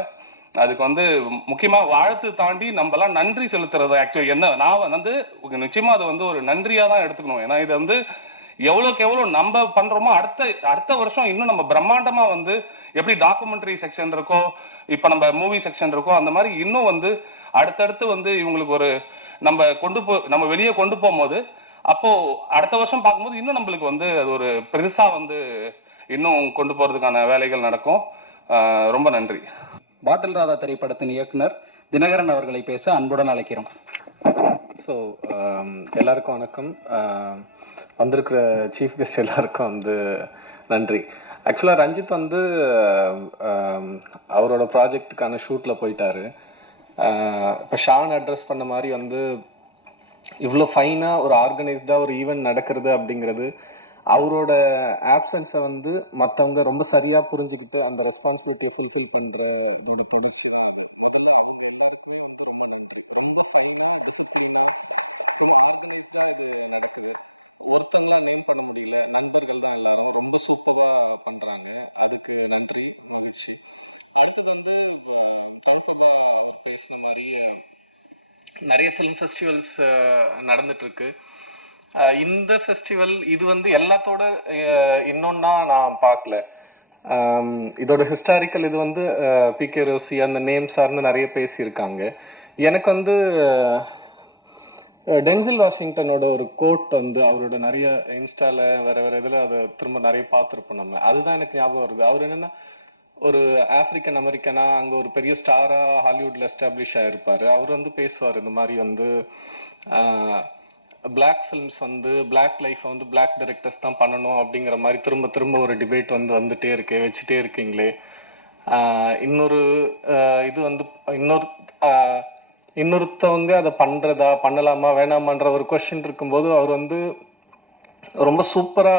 அதுக்கு வந்து முக்கியமா வாழ்த்து தாண்டி நம்மலாம் நன்றி செலுத்துறது. ஆக்சுவலி என்ன நான் வந்து நிச்சயமா அது வந்து ஒரு நன்றியா தான் எடுத்துக்கணும். ஏன்னா இது வந்து எவ்வளோக்கு எவ்வளோ நம்ம பண்றோமோ அடுத்த வருஷம் இன்னும் நம்ம பிரம்மாண்டமா வந்து எப்படி டாக்குமெண்ட்ரி செக்ஷன் இருக்கோ, இப்போ நம்ம மூவி செக்ஷன் இருக்கோ, அந்த மாதிரி இன்னும் வந்து அடுத்தடுத்து வந்து இவங்களுக்கு ஒரு நம்ம வெளியே கொண்டு போகும்போது அப்போ அடுத்த வருஷம் பார்க்கும்போது இன்னும் நம்மளுக்கு வந்து அது ஒரு பெருசா வந்து இன்னும் கொண்டு போறதுக்கான வேலைகள் நடக்கும். ரொம்ப நன்றி. பாட்டில் ராதா திரைப்படத்தின் இயக்குனர் தினகரன் அவர்களை பேச அன்புடன் அழைக்கிறோம். ஸோ எல்லாருக்கும் வணக்கம். வந்திருக்கிற சீஃப் கெஸ்ட் எல்லாருக்கும் வந்து நன்றி. ஆக்சுவலாக ரஞ்சித் வந்து அவரோட ப்ராஜெக்டுக்கான ஷூட்டில் போயிட்டாரு. இப்போ ஷான் அட்ரஸ் பண்ண மாதிரி வந்து இவ்வளோ ஃபைனாக ஒரு ஆர்கனைஸ்டாக ஒரு ஈவெண்ட் நடக்கிறது அப்படிங்கிறது அவரோட ஆப்சன்ஸை வந்து மற்றவங்க ரொம்ப சரியாக புரிஞ்சுக்கிட்டு அந்த ரெஸ்பான்சிபிலிட்டியை ஃபுல்ஃபில் பண்ணுற தொடர்ச்சி. நண்பர்கள் தான் எல்லாரும் ரொம்ப சூப்பரா பண்றாங்க. அதுக்கு நன்றி, மகிழ்ச்சி. அடுத்தது வந்து பேசின மாதிரி நிறைய ஃபிலிம் ஃபெஸ்டிவல்ஸ் நடந்துட்டு இருக்கு. இந்த ஃபெஸ்டிவல் இது வந்து எல்லாத்தோட இன்னொன்னா நான் பார்க்கல. இதோட ஹிஸ்டாரிக்கல் இது வந்து பிகே ரோசி அந்த நேம் சார்ந்து நிறைய பேசியிருக்காங்க. எனக்கு வந்து டென்சில் வாஷிங்டனோட ஒரு கோட் வந்து அவரோட நிறைய இன்ஸ்டால வேற இதில் அதை திரும்ப நிறைய பார்த்துருப்போம் நம்ம. அதுதான் எனக்கு ஞாபகம் வருது. அவர் என்னன்னா ஒரு ஆப்பிரிக்கன் அமெரிக்கனா அங்கே ஒரு பெரிய ஸ்டாரா ஹாலிவுட்ல எஸ்டாப்ளிஷ் ஆயிருப்பாரு. அவர் வந்து பேசுவார் இந்த மாதிரி வந்து பிளாக் ஃபிலிம்ஸ் வந்து பிளாக் லைஃப் வந்து பிளாக் டைரக்டர்ஸ் தான் பண்ணணும் அப்படிங்கிற மாதிரி திரும்ப ஒரு டிபேட் வந்து வந்துட்டே இருக்கு, வச்சுட்டே இருக்கீங்களே. இன்னொரு இது வந்து இன்னொருத்தவங்க அதை பண்றதா பண்ணலாமா வேணாமான்ற ஒரு கொஸ்டின் இருக்கும்போது அவர் வந்து ரொம்ப சூப்பரா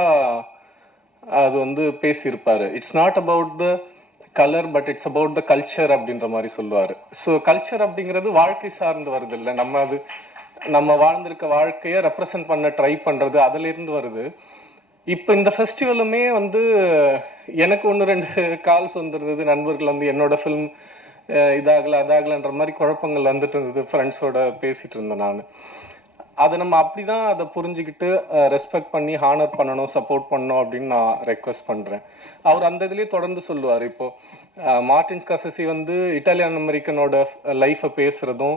அது வந்து பேசியிருப்பாரு. It's not about the colour but it's about the culture அப்படின்ற மாதிரி சொல்லுவாரு. ஸோ கல்ச்சர் அப்படிங்கிறது வாழ்க்கை சார்ந்து வருது இல்லை, நம்ம வாழ்ந்திருக்க வாழ்க்கையை ரெப்ரசன்ட் பண்ண ட்ரை பண்றது அதுல இருந்து வருது. இப்போ இந்த ஃபெஸ்டிவலுமே வந்து எனக்கு 1-2 கால்ஸ் வந்துருந்தது. நண்பர்கள் வந்து என்னோட ஃபிலிம் இதாகல அதாகலன்ற மாதிரி குழப்பங்கள் வந்துட்டு இருந்தது. ஃப்ரெண்ட்ஸோட பேசிட்டு இருந்தேன் நான். அதை நம்ம அப்படிதான் அதை புரிஞ்சுக்கிட்டு ரெஸ்பெக்ட் பண்ணி ஹானர் பண்ணணும், சப்போர்ட் பண்ணணும் அப்படின்னு நான் ரெக்வஸ்ட் பண்றேன். அவர் அந்த இதுலயே தொடர்ந்து சொல்லுவார். இப்போ மார்டின் ஸ்கார்செஸி வந்து இட்டாலியன் அமெரிக்கனோட லைஃபை பேசுறதும்,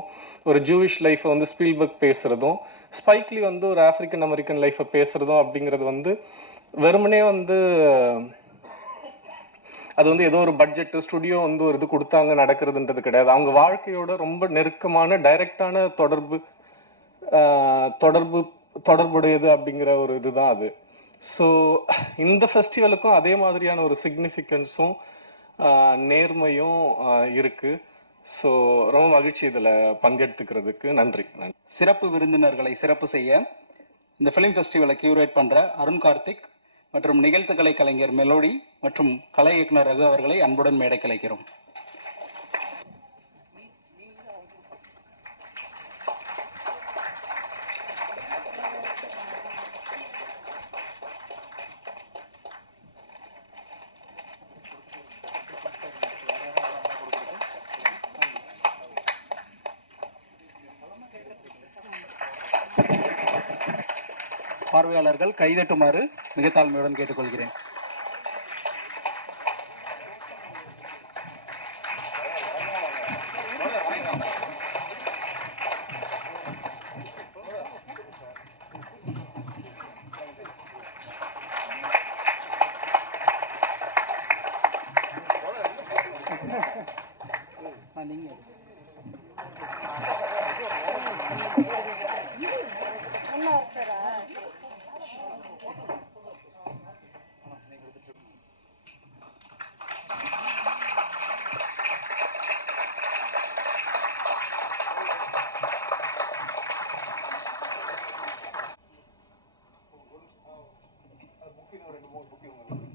ஒரு ஜூவிஷ் லைஃபை வந்து ஸ்பீல்பர்க் பேசுறதும், ஸ்பைக்லி வந்து ஒரு ஆப்பிரிக்கன் அமெரிக்கன் லைஃபை பேசுறதும் அப்படிங்கிறது வந்து வெறுமனே வந்து அது வந்து ஏதோ ஒரு பட்ஜெட் ஸ்டுடியோ வந்து ஒரு இது கொடுத்தாங்க நடக்கிறதுன்றது கிடையாது. அவங்க வாழ்க்கையோட ரொம்ப நெருக்கமான டைரக்டான தொடர்பு தொடர்புடையது அப்படிங்கிற ஒரு இதுதான் அது. ஸோ இந்த ஃபெஸ்டிவலுக்கும் அதே மாதிரியான ஒரு சிக்னிஃபிகன்ஸும் நேர்மையும் இருக்குது. ஸோ ரொம்ப மகிழ்ச்சி இதில் பங்கெடுத்துக்கிறதுக்கு. நன்றி. சிறப்பு விருந்தினர்களை சிறப்பு செய்ய இந்த ஃபிலிம் ஃபெஸ்டிவலை கியூரேட் பண்ணுற அருண் கார்த்திக் மற்றும் நிகழ்த்துக்கலை கலைஞர் மெலோடி மற்றும் கலை இயக்குனர் ரகு அவர்களை அன்புடன் மேடை கலைக்கிறோம். பார்வையாளர்கள் கைதட்டுமாறு மிக தாழ்மையுடன் கேட்டுக்கொள்கிறேன். Booking 2-3 booking